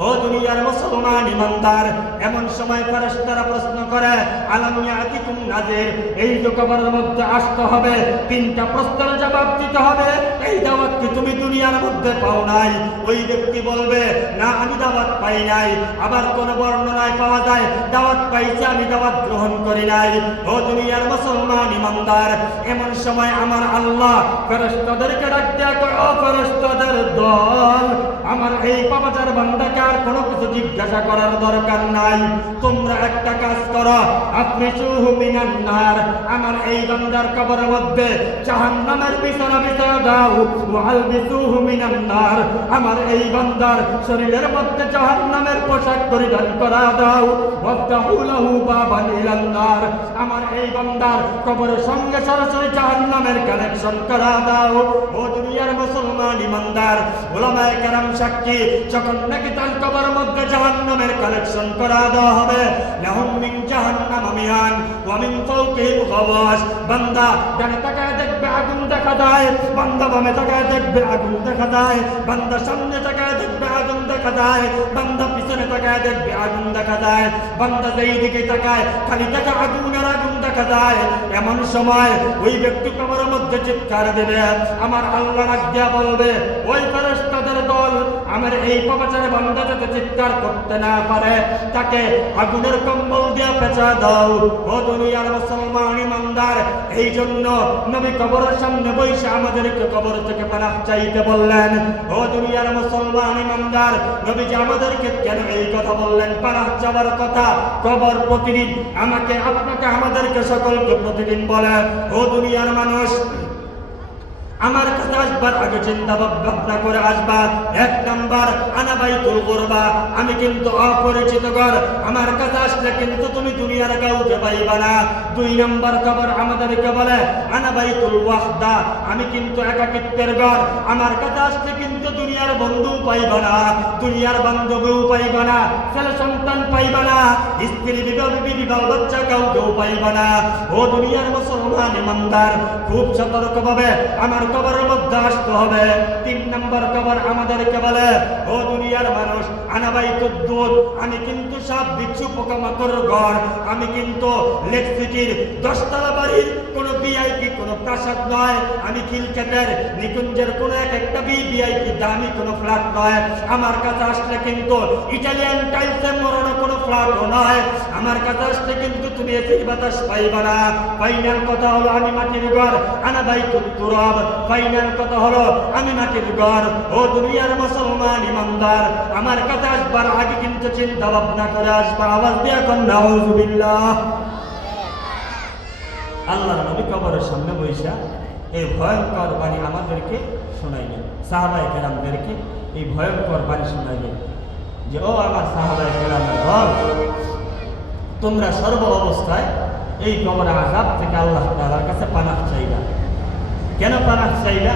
ও দুনিয়ার মুসলমান ইমানদার, এমন সময় ফেরেশতারা প্রশ্ন করে, আলাম ইয়াতিকুম নাযির, এই যে কবরের মধ্যে আসতে হবে, 3টা প্রশ্নের জবাব দিতে হবে, এই দাওয়াত কি তুমি দুনিয়ার মধ্যে পাও নাই? ওই ব্যক্তি বলবে, না, আমি দাওয়াত পাই নাই। আবার কোন বর্ণনায় পাওয়া যায়, দাওয়াত পাইছি, আমি দাওয়াত গ্রহণ করি নাই। ও দুনিয়ার মুসলমান ইমানদার, এমন সময় আমার আল্লাহ ফেরেশতাদেরকে ডাক দেয়া কয়, ও ফেরেশতাদের দল, আমার এই পাপাচার বান্দাকে আর কোনো কিছু জিজ্ঞাসা করার দরকার নাই। তোমরা একটা কাজ করো, আপনি সুহু মিনান নার, আমার এই বান্দার কবরের মধ্যে জাহান্নামের বিছানা বিছায়া দাও। ওয়ালবিসুহু মিনান নার, আমার এই বান্দার শরীরের মধ্যে জাহান্নামের পোশাক পরিধান করা দাও। ওয়াফতাহু লাহু বাবান ইলান নার, আমার এই বান্দার কবরের সঙ্গে সরাসরি জাহান্নামের কানেকশন করা দাও। ও দুনিয়ার মুসলমান ইমানদার, উলামায়ে কেরাম সাক্ষী, যখন নাকি তার কবরের মধ্যে জাহান্নামের কানেকশন করা দেওয়া হবে, লাহুম মিন জাহান্নাম মিয়ান ওয়া মিন ফাওকিহিম গাওয়াশ, বান্দা ডানে তাকায় দেখবে আগুন দেখা যায়, বান্দা বামে তাকায় দেখবে আগুন দেখা যায়, বান্দা সামনে তাকায় দেখবে আগুন দেখা যায়, বান্দা পিছনে তাকায় দেখবে আগুন দেখা যায়, বান্দা যেই দিকে তাকায় খালি দেখা আগুন আর আগুন দেখা যায়। এমন সময় ওই ব্যক্তি কবরের মধ্যে চিৎকার দেবে, আমার আল্লাহ ডাক দিয়া বলবে, ওই ফেরেশতাদের দল, আমার এই পাপাচারে বান্দা যাতে চিৎকার করতে না পারে তাকে আগুনের কম্বল দিয়া পেঁচা দাও। ও দুনিয়ার মুসলমান ইমানদার, এই জন্য নবী কবরের সামনে বসে আমাদেরকে কবর থেকে পানাহ চাইতে বললেন। ও দুনিয়ার মুসলমান ইমানদার, নবীজি আমাদেরকে কেন এই কথা বললেন, পানাহ চাওয়ার কথা? কবর প্রতিদিন আমাকে, আপনাকে, আমাদেরকে সকলকে প্রতিদিন বলে। ও দুনিয়ার মানুষ, আমার কাছে আসবার আগে চিন্তা ভাবনা করে আসবা। এক নাম্বার, আনা বাইতুল গুরবা, আমি কিন্তু অপরিচিত ঘর, আমার কাছে আসলে কিন্তু তুমি দুনিয়ার কাউকে পাইবা না। দুই নাম্বার খবর আমাদেরকে বলে, আনা বাইতুল ওয়াহদা, আমি কিন্তু একাকিত্বের ঘর, আমার কাছে আসলে কিন্তু দুনিয়ার বন্ধু পাইবা না, দুনিয়ার বান্ধবীও পাইবা না, ছেলে সন্তান পাইবা না, স্ত্রী বিবি বাল বাচ্চা কাউকেও পাইবা না। ও দুনিয়ার মুসলমান ইমানদার, খুব সতর্কভাবে আমার কবরের মধ্যে আসতে হবে। তিন নম্বর কবর আমাদেরকে বলে, ও দুনিয়ার মানুষ, আনা বাইতুদ দুদ, আমি কিন্তু সব বিচ্ছু পোকামাকড়ের ঘর, আমি কিন্তু লেক সিটির 10 তলা বাড়ির কোন ভিআইপি কোন প্রাসাদ নয়, আমি খিলক্ষেতের নিকুঞ্জের কোন একটা ভিআইপি দামি কোন ফ্ল্যাট নয়, আমার কাছে আসলে কিন্তু ইটালিয়ান টাইলসে মোড়ানো কোন ফ্ল্যাটও নয়, আমার কাছে আসলে কিন্তু তুমি এসির বাতাস পাইবা না। ফাইনাল কথা হলো, আমি মাটির ঘর, আনা বাইতুত তুরাব, ফাইনাল কথা হলো আমি মাটির ঘর। ও দুনিয়ার মুসলমান ইমানদার, আমার কাছে আসবার আগে কিন্তু চিন্তা ভাবনা করে আসবা। আওয়াজ দিয়ে এখন নাউজুবিল্লাহ। আল্লাহর নবী কবরের সামনে বৈশা এই ভয়ঙ্কর বাণী আমাদেরকে শোনাইলেন, সাহাবায়ে কেরামদেরকে এই ভয়ঙ্কর বাণী শোনাইলেন যে, ও আমার সাহাবায়ে কেরামের দল, তোমরা সর্ব অবস্থায় এই কবরের আযাব থেকে আল্লাহ তাআলার কাছে পানাহ চাইবা। কেন পানাহ চাইলা?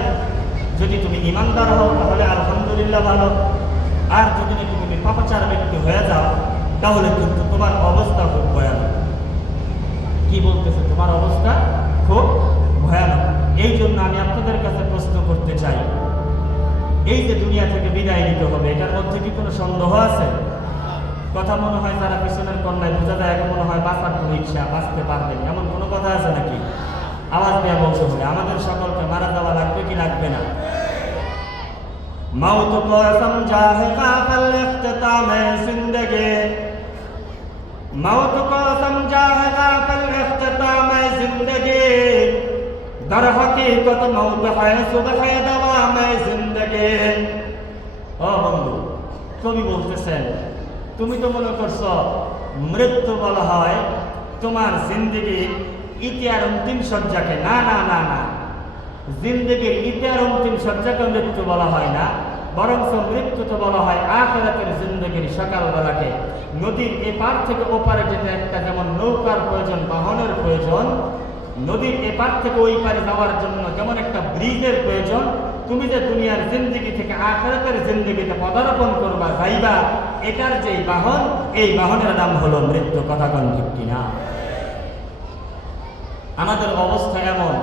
যদি তুমি ইমানদার হও তাহলে আলহামদুলিল্লাহ ভালো, আর যদি নাকি তুমি পাপাচার ব্যক্তি হয়ে যাও তাহলে কিন্তু তোমার অবস্থা খুব ভয়ানক। কি বলতেছে? তোমার অবস্থা খুব ভয়ানক। এই জন্য আমি আপনাদের কাছে প্রশ্ন করতে চাই, এই যে দুনিয়া থেকে বিদায় নিতে হবে, এটার মধ্যে কি কোনো সন্দেহ আছে? কথা মনে হয় যারা পিছনের কন্যায় বোঝা যায়, এখন মনে হয় বাঁচার পরীক্ষা, বাঁচতে পারবেন, এমন কোনো কথা আছে নাকি? আওয়াজ দেওয়া বলতে হবে, আমাদের সকলকে মারা যাওয়া লাগবে কি লাগবে না? मौत को समझा है काफिल इख्तिताम जिंदगी, मौत को समझा है काफिल इख्तिताम जिंदगी, दर हकीकत मौत है सुबह दवाम जिंदगी। ও বন্ধু, কবি বলতেছেন, তুমি তো মনে করছো মৃত্যু বলা হয় তোমার জিন্দেগির ইতিহার অন্তিম সজ্জাকে। না না না না, জিন্দেগির ইতিহার অন্তিম সজ্জাকে মৃত্যু বলা হয় না, বরং মৃত্যু তো বলা হয় আখিরাতের জিন্দেগির সকালবেলাকে। নদীর এপার থেকে ওপারে যেতে একটা যেমন নৌকার প্রয়োজন, বাহনের প্রয়োজন, নদীর এপার থেকে ওই পারে যাওয়ার জন্য যেমন একটা ব্রিজের প্রয়োজন, তুমি যে দুনিয়ার জিন্দেগি থেকে আখিরাতের জিন্দেগিতে পদার্পণ করবা, যাইবা, এটার যে বাহন, এই বাহনের নাম হলো মৃত্যু। কথা কোন ঠিক কিনা? আমাদের অবস্থা এমন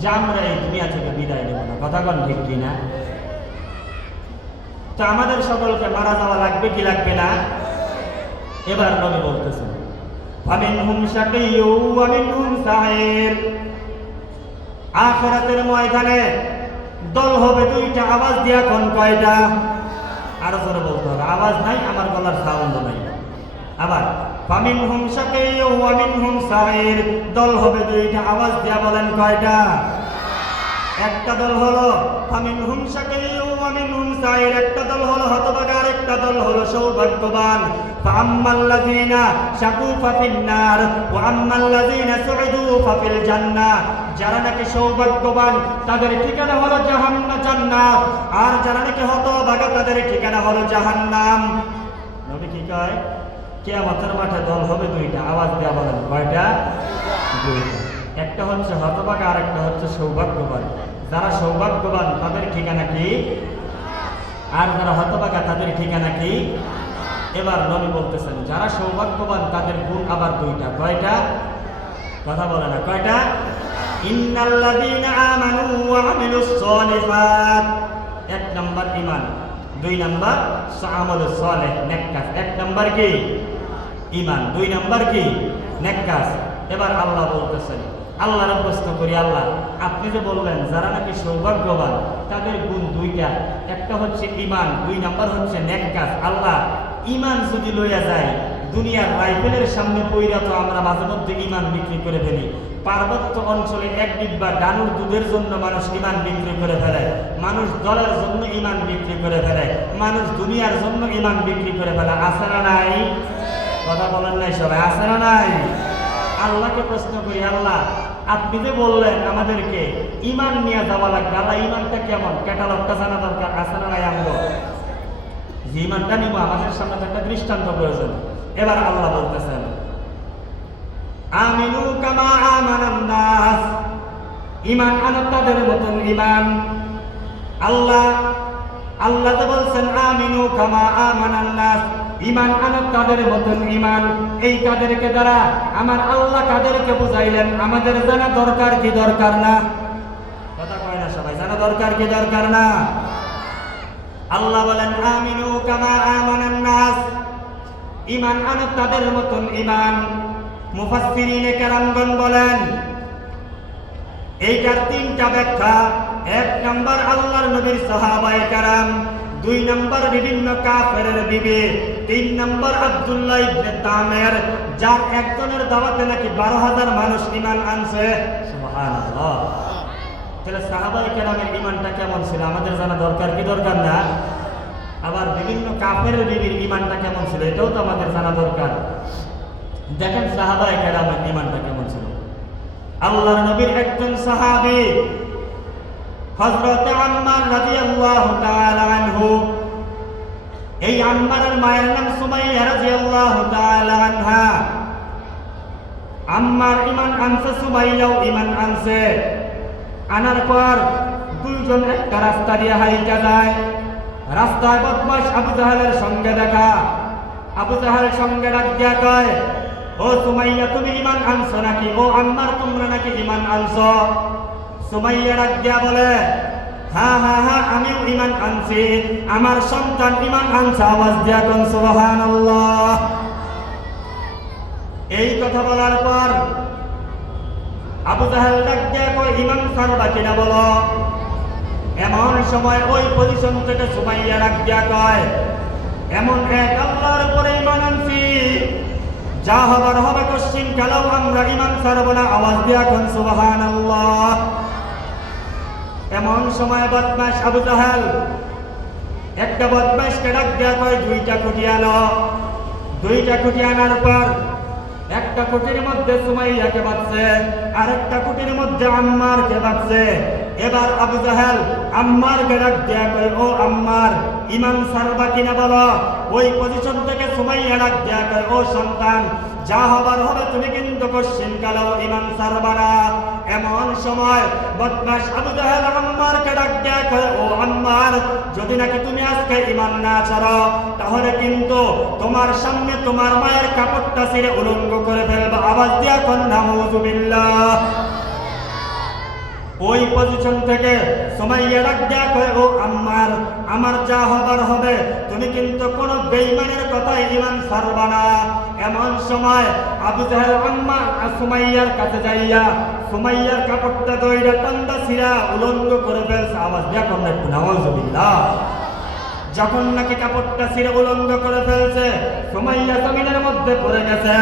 যে আমরা এই দুনিয়া থেকে বিদায় নেব না। কথা কোন ঠিক কিনা? তো আমাদের সকলকে মারা যাওয়া লাগবে কি লাগবে না? এবার নবী বলতেছেন, ফামিনহুম শাকিয়্যু ওয়া মিনহুম সাঈর, আখিরাতের ময়দানে দল হবে দুইটা। আওয়াজ দিয়া কোন কয়টা? আরো জোরে বলতে হবে, আওয়াজ নাই, আমার গলার সাউন্ড নাই। আবার ফামিনহুম শাকিয়্যু ওয়া মিনহুম সাঈর, দল হবে দুইটা। আওয়াজ দিয়া বলেন কয়টা? একটা দল হলো ফামিনহুম শাকিয়্যুন ওয়া মিনহুম সাঈর, একটা দল হলো হতভাগা, আর একটা দল হলো সৌভাগ্যবান। ফাআম্মাল্লাযীনা শাকু ফাফিন নার ওয়া আম্মাল্লাযীনা সুঈদু ফাফিল জান্নাহ। যারা নাকি সৌভাগ্যবান তাদের ঠিকানা হলো জান্নাত, আর যারা নাকি হতভাগা তাদের ঠিকানা হলো জাহান্নাম। নবী কি কয়? কিয়ামতের মাঠে দল হবে দুইটা, আওয়াজ দেয়া বলেন কয়টা? দুইটা। একটা হচ্ছে হতভাগা আর একটা হচ্ছে সৌভাগ্যবান। যারা সৌভাগ্যবান তাদের ঠিকানা কি, আর যারা হতভাগা তাদের ঠিকানা কি? এবার নবী বলতেছেন যারা সৌভাগ্যবান তাদের গুণ আবার দুইটা। কয়টা? কথা বলে না কয়টা? ইন্নাল্লাযীনা আমানু ওয়া আমিলুস সালিহাত, এক নাম্বার ঈমান, দুই নাম্বার আমলুস সালেহ নেক কাজ। এক নাম্বার কি? ঈমান, দুই নাম্বার কি? নেক কাজ। এবার আল্লাহ বলতেছেন, আল্লাহর প্রশ্ন করি, আল্লাহ আপনি যে বললেন যারা নাকি সৌভাগ্যবান তাদের গুণ দুইটা, একটা হচ্ছে ঈমান, দুই নাম্বার হচ্ছে নেক কাজ। আল্লাহ ঈমান যদি লইয়া যায়, দুনিয়ার রাইফেলের সামনে পইরা তো আমরা মাঝে মধ্যে ঈমান বিক্রি করে ফেলি। পার্বত্য অঞ্চলে এক ডিব্বা ডানুর দুধের জন্য মানুষ ঈমান বিক্রি করে ফেলে, মানুষ দলের জন্য ঈমান বিক্রি করে ফেলে, মানুষ দুনিয়ার জন্য ঈমান বিক্রি করে ফেলে। আছে না নাই? কথা বলেন নাই সবাই? আছে না নাই? আল্লাহকে প্রশ্ন করি, আল্লাহ আপনি যে বললেন আমাদেরকে ঈমান নিয়ে যাওয়া লাগবে, আল্লাহ ঈমানটা কেমন ক্যাটালগটা জানা দরকার। আছে না নাই? আমরা যে ঈমানটা নিব আমাদের সামনে তো একটা দৃষ্টান্ত প্রয়োজন। এবার আল্লাহ বলতেছেন আমিনু কামা আমানান নাস, ঈমান আনো তাদের মতন ঈমান। আল্লাহ তো বলছেন আমিনু কামা আমানান নাস, ঈমান আনো তাদের মতন ঈমান। এই কাদেরকে দ্বারা আমার আল্লাহ কাদেরকে বুঝাইলেন? আমাদের জানা দরকার কি দরকার না? কথা কয় না সবাই? জানা দরকার কি দরকার না? আল্লাহ বলেন আমিনু কামা আমানান নাস, ঈমান আনো তাদের মতন ঈমান। মুফাসসিরিনে কেরামগণ বলেন এইটার তিনটা ব্যাখ্যা। এক নাম্বার আল্লাহর নবীর সাহাবায়ে কেরাম, দুই নাম্বার বিভিন্ন কাফেরের বিবি, তিন নাম্বার আব্দুল্লাহ ইবনে তামের, যার একজনের দাওয়াতে নাকি 12,000 মানুষ ঈমান আনছে। সুবহানাল্লাহ। তাহলে সাহাবায়ে কেরামের ঈমানটা কেমন ছিল আমাদের জানা দরকার কি দরকার না? আবার বিভিন্ন কাফেরের বিবির ঈমানটা কেমন ছিল এটাও তো আমাদের জানা দরকার। দেখেন সাহাবায়ে কেরামের ঈমানটা কেমন ছিল। আল্লাহর নবীর একজন সাহাবী হযরত আম্মার রাদিয়াল্লাহু তাআলা আনহু, এই আম্মারের মায়ের নাম সুমাইয়া রাদিয়াল্লাহু তাআলা আনহা। আম্মার ঈমান আনছে, সুমাইয়াও ঈমান আনছে। আনার পর দুইজন একটা রাস্তা দিয়ে হাইটা যায়। রাস্তায় বদমাশ আবু জাহেলের সঙ্গে দেখা। আবু জাহেল সঙ্গে ডাক দিয়া কয়, ও সুমাইয়া তুমি ঈমান আনছো নাকি? ও আম্মার তোমরা নাকি ঈমান আনছো? সুমাইয়া ডাক দিয়া বলে, হ্যাঁ হ্যাঁ হ্যাঁ আমিও ঈমান আনছি, আমার সন্তান ঈমান আনছে। আওয়াজ দিয়া কোন সুবহানাল্লাহ। এই কথা বলার পর আবু জাহেল ডাক দিয়া কয়, ঈমান ছাড়বা কিনা বলো। এমন সময় ওই পজিশন থেকে সুমাইয়া ডাক দিয়া কয়, এমন এক আল্লাহর উপরে ঈমান আনছি যা হবার হবে, কশ্চিন কালেও আমরা ঈমান ছাড়ব না। আওয়াজ দিয়া কোন সুবহানাল্লাহ। এমন সময় বদমাশ আবু জাহেল একটা বদমাশকে ডাক দিয়া কয়, দুইটা খুঁটি আনো। দুইটা খুঁটি আনার পর একটা খুঁটির মধ্যে সুমাইয়াকে বাঁধছে, আর একটা খুঁটির মধ্যে আম্মারকে বাঁধছে। এবার আবু জাহেল আম্মারকে ডাক দিয়া কয়, ও আম্মার ঈমান ছাড়বা কিনা বলো। ওই পজিশন থেকে সুমাইয়া ডাক দিয়া কয়, ও সন্তান যা হবার হবে, তুমি কিন্তু কশ্চিন কালেও ঈমান ছাড়বা না। এমন সময় বদমাশ আবু জাহেল আম্মারকে ডাক দিয়া কয়, ও আম্মার যদি নাকি তুমি আজকে ঈমান না ছাড়ো তাহলে কিন্তু তোমার সামনে তোমার মায়ের কাপড়টা ছিঁড়ে উলঙ্গ করে ফেলবো। আওয়াজ দিয়া কোন নাউযুবিল্লাহ। ওই পজিশন থেকে সুমাইয়া ডাক দিয়া কয়, ও আম্মার আমার যা হবার হবে, তুমি কিন্তু কোনো বেঈমানের কথায় ঈমান ছাড়বা না। এমন সময় আবু জাহেল আম্মা সুমাইয়ার কাছে যাইয়া সুমাইয়ার কাপড়টা দইরা টান্দা ছিঁড়া উলঙ্গ করে ফেলছে। আওয়াজ দিয়া কোন নাউযুবিল্লাহ। যখন নাকি কাপড়টা ছিঁড়ে উলঙ্গ করে ফেলছে, সুমাইয়া জমিনের মধ্যে পড়ে গেছে।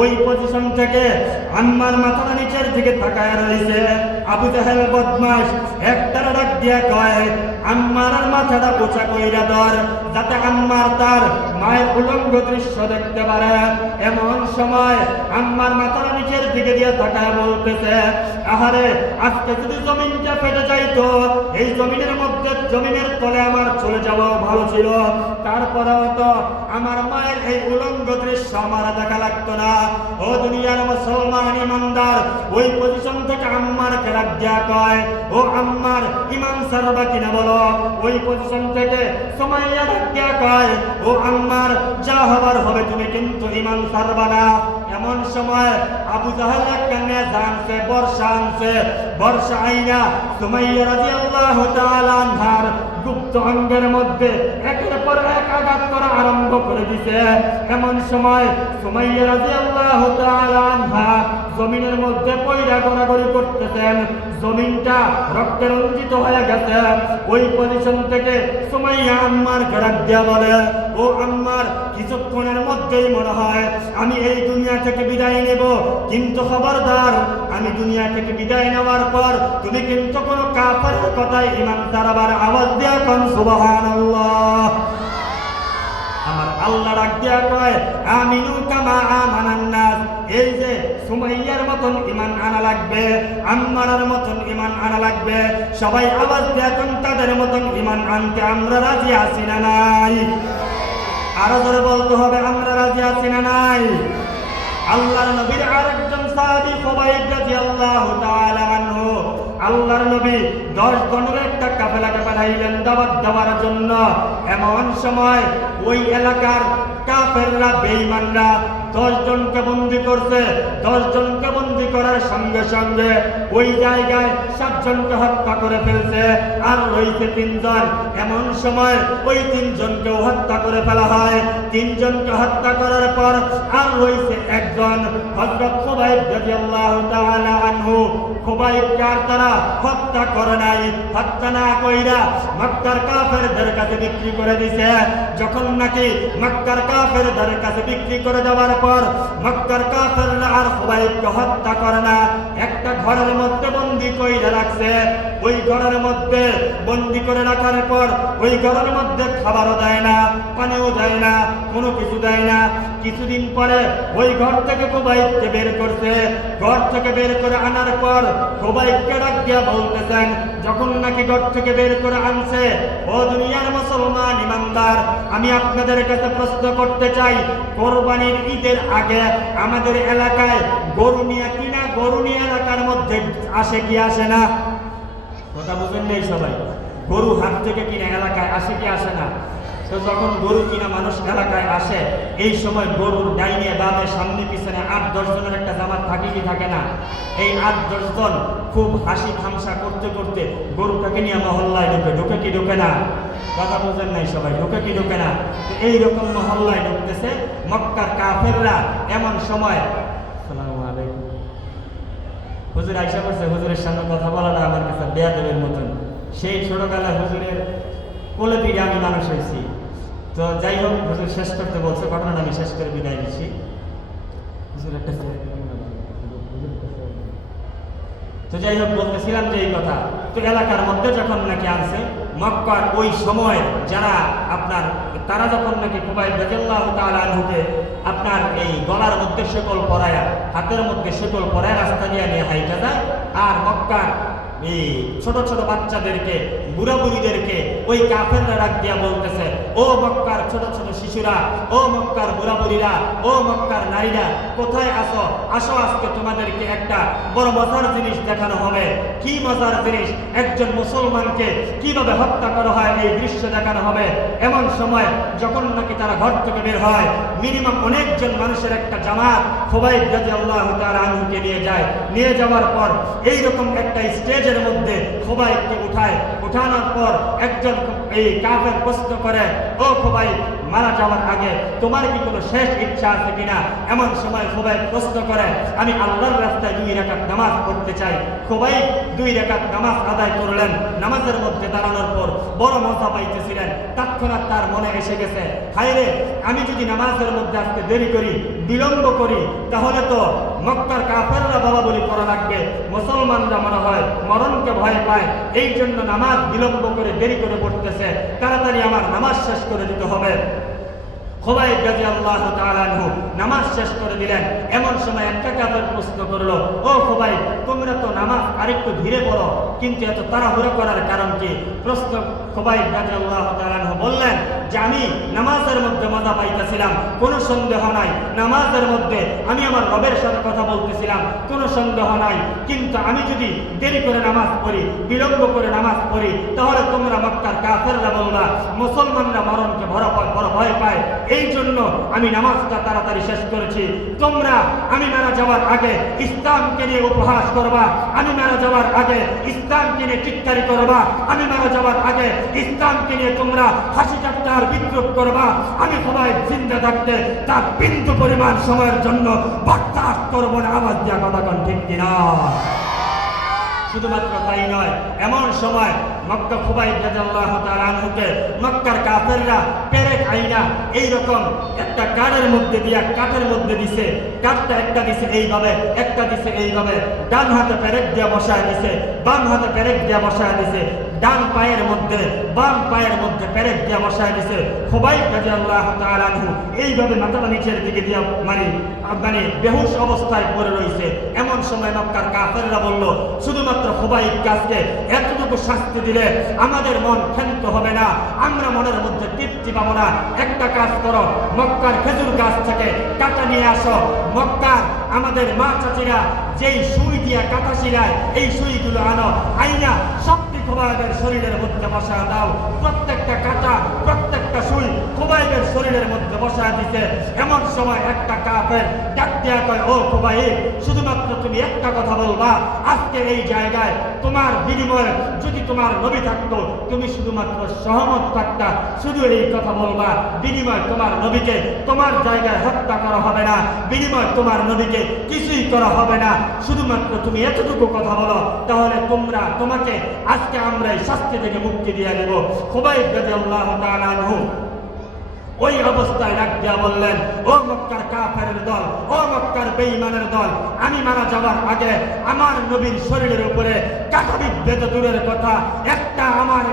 ওই পজিশন থেকে আম্মার মাথাটা নিচের দিকে তাকায় রয়েছে। আবু জাহেল বদমাশ একটার ডাক দিয়া কয়, আম্মার মাথাটা উঁচা কইরা ধর, যাতে আম্মার তার মায়ের উলঙ্গ দৃশ্য দেখতে পারে। এমন সময় আম্মার মাথাটা নিচের দিকে দিয়ে তাকায় বলতেছে, আহারে, আজকে যদি জমিনটা ফেটে যাইতো, এই জমিনের মধ্যে, জমিনের তলে আমার চলে যাওয়া ভালো ছিল। তারপরেও তো আমার মায়ের এই উলঙ্গ দৃশ্য আমার দেখা লাগতো না। ও দুনিয়ার মুসলমান ইমানদার, ওই পজিশন থেকে আম্মারকে ডাক দিয়া কয়, ও আম্মার, ইমান সারবা কিনা বলো। ওই পজিশন থেকে সুমাইয়া ডাক দিয়া কয়, ও আম্মার, যা হবার হবে, তুমি কিন্তু ইমান সারবা না। এমন সময় আবু জাহেল একটা নেজা আনছে, বর্ষা আনছে। বর্ষা আইনা সুমাইয়া রাদিয়াল্লাহু তাআলা আনহার গুপ্ত অঙ্গের মধ্যে একের পর এক আঘাত করা আরম্ভ করে দিছে। এমন সময় সুমাইয়া রাদিয়াল্লাহু তাআলা আনহা জমিনের মধ্যে পয়রা গড়াগড়ি করতেছেন। জমিনটা রক্তে রঞ্জিত হয়ে গেছে। ওই পজিশন থেকে সুমাইয়া আম্মার ডাক দিয়া বলে, ও আম্মার, কিছুক্ষণের মধ্যেই মনে হয় আমি এই দুনিয়া থেকে বিদায় নেব, কিন্তু খবরদার, আমি দুনিয়া থেকে বিদায় নেওয়ার পর তুমি কিন্তু কোনো কাফেরের কথায় ঈমান তারাবার আওয়াজ দিয়া কোন সুবহানাল্লাহ। আমার আল্লাহ ডাক দিয়া কয়, আমিনু কামা আমানান নাস। এই যে সুমাইয়ার মতন ঈমান আনা লাগবে, আম্মারের মতন ঈমান আনা লাগবে। সবাই আওয়াজ দিয়া কোন তাদের মতন ঈমান আনতে আমরা রাজি আছি না নাই? আরো জোরে বলতে হবে, আমরা রাজি আছি না নাই? আল্লাহর নবীর আরেকজন সাহাবী খুবাইব রাদিয়াল্লাহু তাআলা আনহু, আল্লাহর নবী 10 জনের একটা কাফেলাকে পাঠাইলেন দাওয়াত দেওয়ার জন্য। এমন সময় ওই এলাকার কাফেররা, বেঈমানরা 10 জনকে বন্দী করছে। 10 জনকে বন্দী করার সঙ্গে সঙ্গে ওই জায়গায় 7 জনকে হত্যা করে ফেলছে, আর রয়েছে 3 জন। এমন সময় ওই 3 জনকেও হত্যা করে ফেলা হয়। 3 জনকে হত্যা করার পর আর রয়েছে একজন, হযরত খুবাইব রাদিয়াল্লাহু তাআলা আনহু। খুবাইবকে আর তারা হত্যা করে নাই, হত্যা না কইরা মক্কার কাফেরদের কাছে বিক্রি করে দিছে। যখন নাকি মক্কার কাফেরদের কাছে বিক্রি করে দেওয়ার পর মক্কার কাফেররা আর খুবাইবকে হত্যা করে না, একটা ঘরের মধ্যে বন্দী কইরা রাখছে। ওই ঘরের মধ্যে বন্দী করে রাখার পর ওই ঘরের মধ্যে খাবারও দেয় না, পানিও দেয় না, কোনো কিছু দেয় না। কিছুদিন পরে ওই ঘর থেকে খুবাইবকে বের করছে। ঘর থেকে বের করে আনার পর খুবাইবকে ডাক দিয়া বলতেছেন, যখন নাকি ঘর থেকে বের করে আনছে, ও দুনিয়ার মুসলমান ইমানদার, আমি আপনাদের কাছে প্রশ্ন করতে চাই, কোরবানির ঈদের আগে আমাদের এলাকায় গরু নিয়ে কিনা, গরু নিয়ে এলাকার মধ্যে আসে কি আসে না? কথা বুঝেন নেই সবাই? গরু হাট থেকে কিনা এলাকায় আসে কি আসে না? তো যখন গরু কিনা মানুষ এলাকায় আসে, এই সময় গরুর ডাইনে বামে সামনে পিছনে 8-10 জনের একটা জামাত থাকে কি থাকে না? এই 8-10 জন খুব হাসি তামাশা করতে করতে গরুটাকে নিয়ে মহল্লায় ঢুকে। ঢুকে কি ঢুকে না? কথা বোঝেন নাই সবাই? ঢুকে কি ঢুকে না? এইরকম মহল্লায় ঢুকতেছে মক্কার কাফেররা। এমন সময়, আসসালামু আলাইকুম, হুজুর আইসা করছে। হুজুরের সামনে কথা বলাটা আমার কাছে বেয়াদবের মতন। সেই ছোটবেলায় হুজুরের কোলে পিঠে আমি মানুষ হয়েছি। তো যাই হোক, হুজুর শেষ করতে বলছে, ঘটনাটা আমি শেষ করে বিদায় নিচ্ছি। হুজুর একটা তো যাই হোক, বলতেছিলাম যে এই কথা, তো এলাকার মধ্যে যখন নাকি আনছে মক্কার ওই সময় যারা আপনার, তারা যখন নাকি খুবাইব রাদিয়াল্লাহু তাআলা আনহুকে আপনার এই গলার মধ্যে শেকল পরায়া, হাতের মধ্যে শেকল পরায়া রাস্তা দিয়ে নিয়ে হাইটা যায়, আর মক্কার এই ছোট ছোট বাচ্চাদেরকে, বুড়া বুড়িদেরকে ওই কাফেররা ডাক দিয়া বলতেছে, ও মক্কার ছোট ছোট শিশুরা, ও মক্কার বুড়া বুড়িরা, ও মক্কার নারীরা, কোথায় আসো? আসো, আজকে তোমাদেরকে একটা বড় মজার জিনিস দেখানো হবে। কি মজার জিনিস? একজন মুসলমানকে কিভাবে হত্যা করা হয় এই দৃশ্য দেখানো হবে। এমন সময় যখন নাকি তারা ঘর থেকে বের হয়, মিনিমাম অনেকজন মানুষের একটা জামাত খুবাইব রাদিয়াল্লাহু তাআলা আনহুকে নিয়ে যায়। নিয়ে যাওয়ার পর এইরকম একটা স্টেজের মধ্যে খুবাইবকে উঠায়। উঠানোর পর একজন এই কাফের প্রশ্ন করে, ও খোবাইব, মারা যাওয়ার আগে তোমার কি কোনো শেষ ইচ্ছা আছে কিনা? এমন সময় খোবাইব প্রশ্ন করে, আমি আল্লাহর রাস্তায় 2 রাকাত নামাজ পড়তে চাই। খোবাইব 2 রাকাত নামাজ আদায় করলেন। নামাজের মধ্যে দাঁড়ানোর পর বড় মজা পাইতেছিলেন। তৎক্ষণাৎ তার মনে এসে গেছে, হায়রে, আমি যদি নামাজের মধ্যে আজকে দেরি করি, বিলম্ব করি, তাহলে তো মক্কার কাফেররা বাবা বলি করা লাগবে। মুসলমানরা মনে হয় মরণকে ভয় পায়, এই জন্য নামাজ বিলম্ব করে দেরি করে পড়তেছে। তাড়াতাড়ি আমার নামাজ শেষ করে দিতে হবে। খোবাইব রাদিয়াল্লাহু তাআলা আনহু নামাজ শেষ করে দিলেন। এমন সময় একটা কাফের প্রশ্ন করলো, ও খোবাইব, তোমরা তো নামাজ আরেকটু ধীরে পড়ো, কিন্তু এত তাড়াহুড়ো করার কারণ কি? প্রশ্ন খোবাইব রাদিয়াল্লাহু তাআলা আনহু বললেন যে আমি নামাজের মধ্যে মজা পাইতেছিলাম, কোনো সন্দেহ নাই। নামাজের মধ্যে আমি আমার রবের সাথে কথা বলতেছিলাম, কোনো সন্দেহ নাই। কিন্তু আমি যদি দেরি করে নামাজ পড়ি, বিলম্ব করে নামাজ পড়ি, তাহলে তোমরা মক্কার কাফেররা বলবা মুসলমানরা মরণকে বড় ভয় পায়, এই জন্য আমি নামাজটা তাড়াতাড়ি শেষ করেছি। তোমরা আমি মারা যাওয়ার আগে ইসলামকে নিয়ে উপহাস করবা, আমি মারা যাওয়ার আগে ইসলামকে নিয়ে চিৎকারি করবা, আমি মারা যাওয়ার আগে ইসলামকে নিয়ে তোমরা হাসি ঠাট্টার বিদ্রুপ করবা। আমি সবাই জিন্দা থাকতে তার বিন্দু পরিমাণ সময়ের জন্য বরদাস্ত করব না। আওয়াজ দেওয়া কথা কোন ঠিক কিনা? শুধুমাত্র তাই নয়, এমন সময় মক্কা খোবাইব রাদিয়াল্লাহু তাআলা আনহুকে মক্কার কাফেররা পেরেক আইনা এইরকম একটা কাঠের মধ্যে দিছে। কাঠটা একটা দিছে এইভাবে, একটা দিছে এইভাবে। ডান হাতে পেরেক দিয়ে বসায় দিছে, বাম হাতে পেরেক দিয়ে বসায় দিছে। ডান পায়ের মধ্যে বাম পায়ের মধ্যে পেরেক দিয়ে বসায় দিছে। খোবাইব রাদিয়াল্লাহু তাআলা আনহু এইভাবে মাথাটা নিচের দিকে দিয়ে মানে বেহুশ অবস্থায় পড়ে রয়েছে। এমন সময় মক্কার কাফেররা বলল, শুধুমাত্র খোবাইব কাজকে এতটুকু শাস্তি দিলে আমাদের মন ক্ষান্ত হবে না, আমরা মনের মধ্যে তৃপ্তি পাবো না। একটা কাজ করো, মক্কার খেজুর গাছ থেকে কাটা নিয়ে আসো। মক্কার আমাদের মা চাচিরা যেই সুই দিয়া কাটা ছিলায়, এই সুইগুলো আনো, আইনা শক্তি খোবাইবের শরীরের মধ্যে বসায় দাও। প্রত্যেকটা কাটা, প্রত্যেকটা সুই খোবাইবের শরীরের মধ্যে বসায় দিতে। এমন সময় একটা কাফের ডাক দেয়া কয়, ও খোবাইব, শুধুমাত্র তুমি একটা কথা বলবা, আজকে এই জায়গায় তোমার বিনিময়ে যদি তোমার নবী থাকতো, তুমি শুধুমাত্র সহমত থাকতা, শুধু এই কথা বলবা, বিনিময় তোমার নবীকে তোমার জায়গায় হত্যা করা হবে না, বিনিময় তোমার নবীকে কিছুই করা হবে না, শুধুমাত্র তুমি এতটুকু কথা বলো, তাহলে তোমাকে আজকে আমরা এই শাস্তি থেকে মুক্তি দিয়ে দেব। খোবাইব রাদিয়াল্লাহু তাআলা আনহু ওই অবস্থায় ডাক দিয়া বললেন, ও মক্কার কাফেরের দল, ও মক্কার বেঈমানের দল, আমি মারা যাওয়ার আগে আমার নবীর শরীরের উপরে কাটা বিদ্ধ দূরের কথা, একটা আমার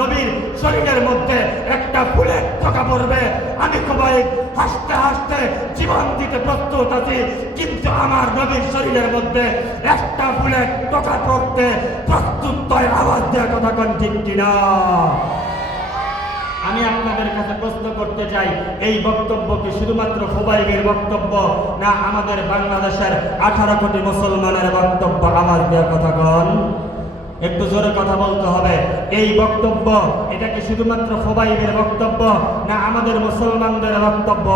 নবীর শরীরের মধ্যে একটা ফুলের টোকা পড়বে। আমি খোবাইব হাসতে হাসতে জীবন দিতে প্রস্তুত আছি, কিন্তু আমার নবীর শরীরের মধ্যে একটা ফুলের টোকা পড়তে প্রস্তুত নয়। আওয়াজ দেওয়া কথা কোন ঠিক কিনা? আমি আপনাদের কাছে প্রশ্ন করতে চাই, এই বক্তব্য কি শুধুমাত্র খোবাইবের বক্তব্য, না আমাদের বাংলাদেশের 18 কোটি মুসলমানের বক্তব্য? আওয়াজ দেওয়া কথা কোন? একটু জোরে কথা বলতে হবে। এই বক্তব্য এটা কি শুধুমাত্র খোবাইবের বক্তব্য, না আমাদের মুসলমানদের বক্তব্য?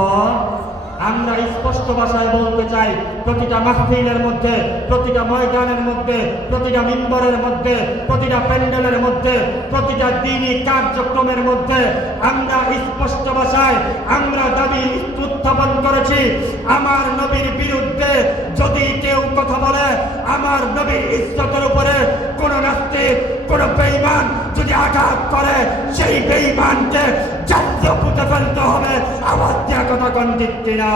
আমরা স্পষ্ট ভাষায় বলতে চাই, প্রতিটা মাহফিলের মধ্যে, প্রতিটা ময়দানের মধ্যে, প্রতিটা মিম্বরের মধ্যে, প্রতিটা প্যান্ডেলের মধ্যে, প্রতিটা দ্বীনি কার্যক্রমের মধ্যে আমরা স্পষ্ট ভাষায় আমরা দাবি উত্থাপন করেছি, আমার নবীর বিরুদ্ধে যদি কেউ কথা বলে, আমার নবীর ইজ্জতের উপরে কোন নাস্তিক, কোন বেঈমান যদি আঘাত করে, সেই বেঈমানকে জাতীয় পুঁতে ফেলতে হবে। আওয়াজ দেওয়া কথা কোন ঠিক কিনা?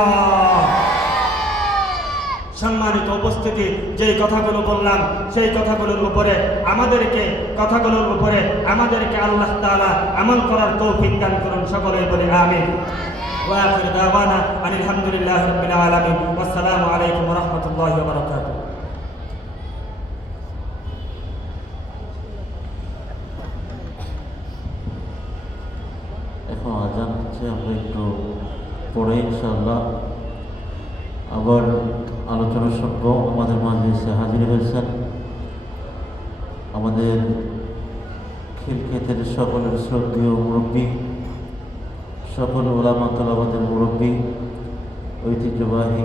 সম্মানিত উপস্থিতি, যেই কথাগুলো বললাম সেই কথাগুলোর উপরে আমাদেরকে আল্লাহ তাআলা আমল করার তৌফিক দান করুন। সকলেই বলি আমিন। ওয়া আখিরু দাওয়ানা আলহামদুলিল্লাহি রাব্বিল আলামিন। আসসালামু আলাইকুম ওয়া রাহমাতুল্লাহি ওয়া বারাকাতুহু। এখন আজান হচ্ছে, আমরা একটু পরে ইনশাআল্লাহ আবার আলোচনা শুনব। আমাদের মাঝে এসে হাজির হয়েছেন আমাদের খিলক্ষেতের সকলের শ্রদ্ধেয় মুরব্বী, সকল ওলামা তলাবাদের মুরব্বী, ঐতিহ্যবাহী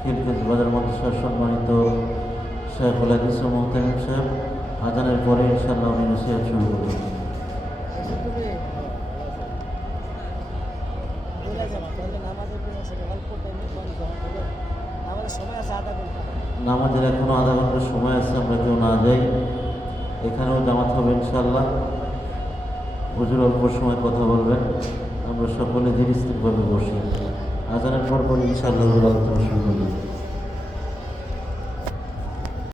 খিলক্ষেত বাজার মাদ্রাসার সম্মানিত শেখুল হাদিস মুহতামিম সাহেব। আজানের পরে ইনশাআল্লাহ উনি নসিহত শুরু করবেন। চলে যাবো তাহলে নামাজের দিন আছে অল্প টাইমে কম জমা হলো আমাদের সময় আছে আধা ঘন্টা নামাজের এখনও আধা ঘন্টার সময় আছে, আমরা কেউ না যাই। এখানেও জামাত হবে ইনশাল্লাহ। হুজুর অল্প সময় কথা বলবেন, আমরা সকলে ধীরে স্থিরভাবে বসি। আজানের পর ইনশাআল্লাহ আলোচনা শুরু করি।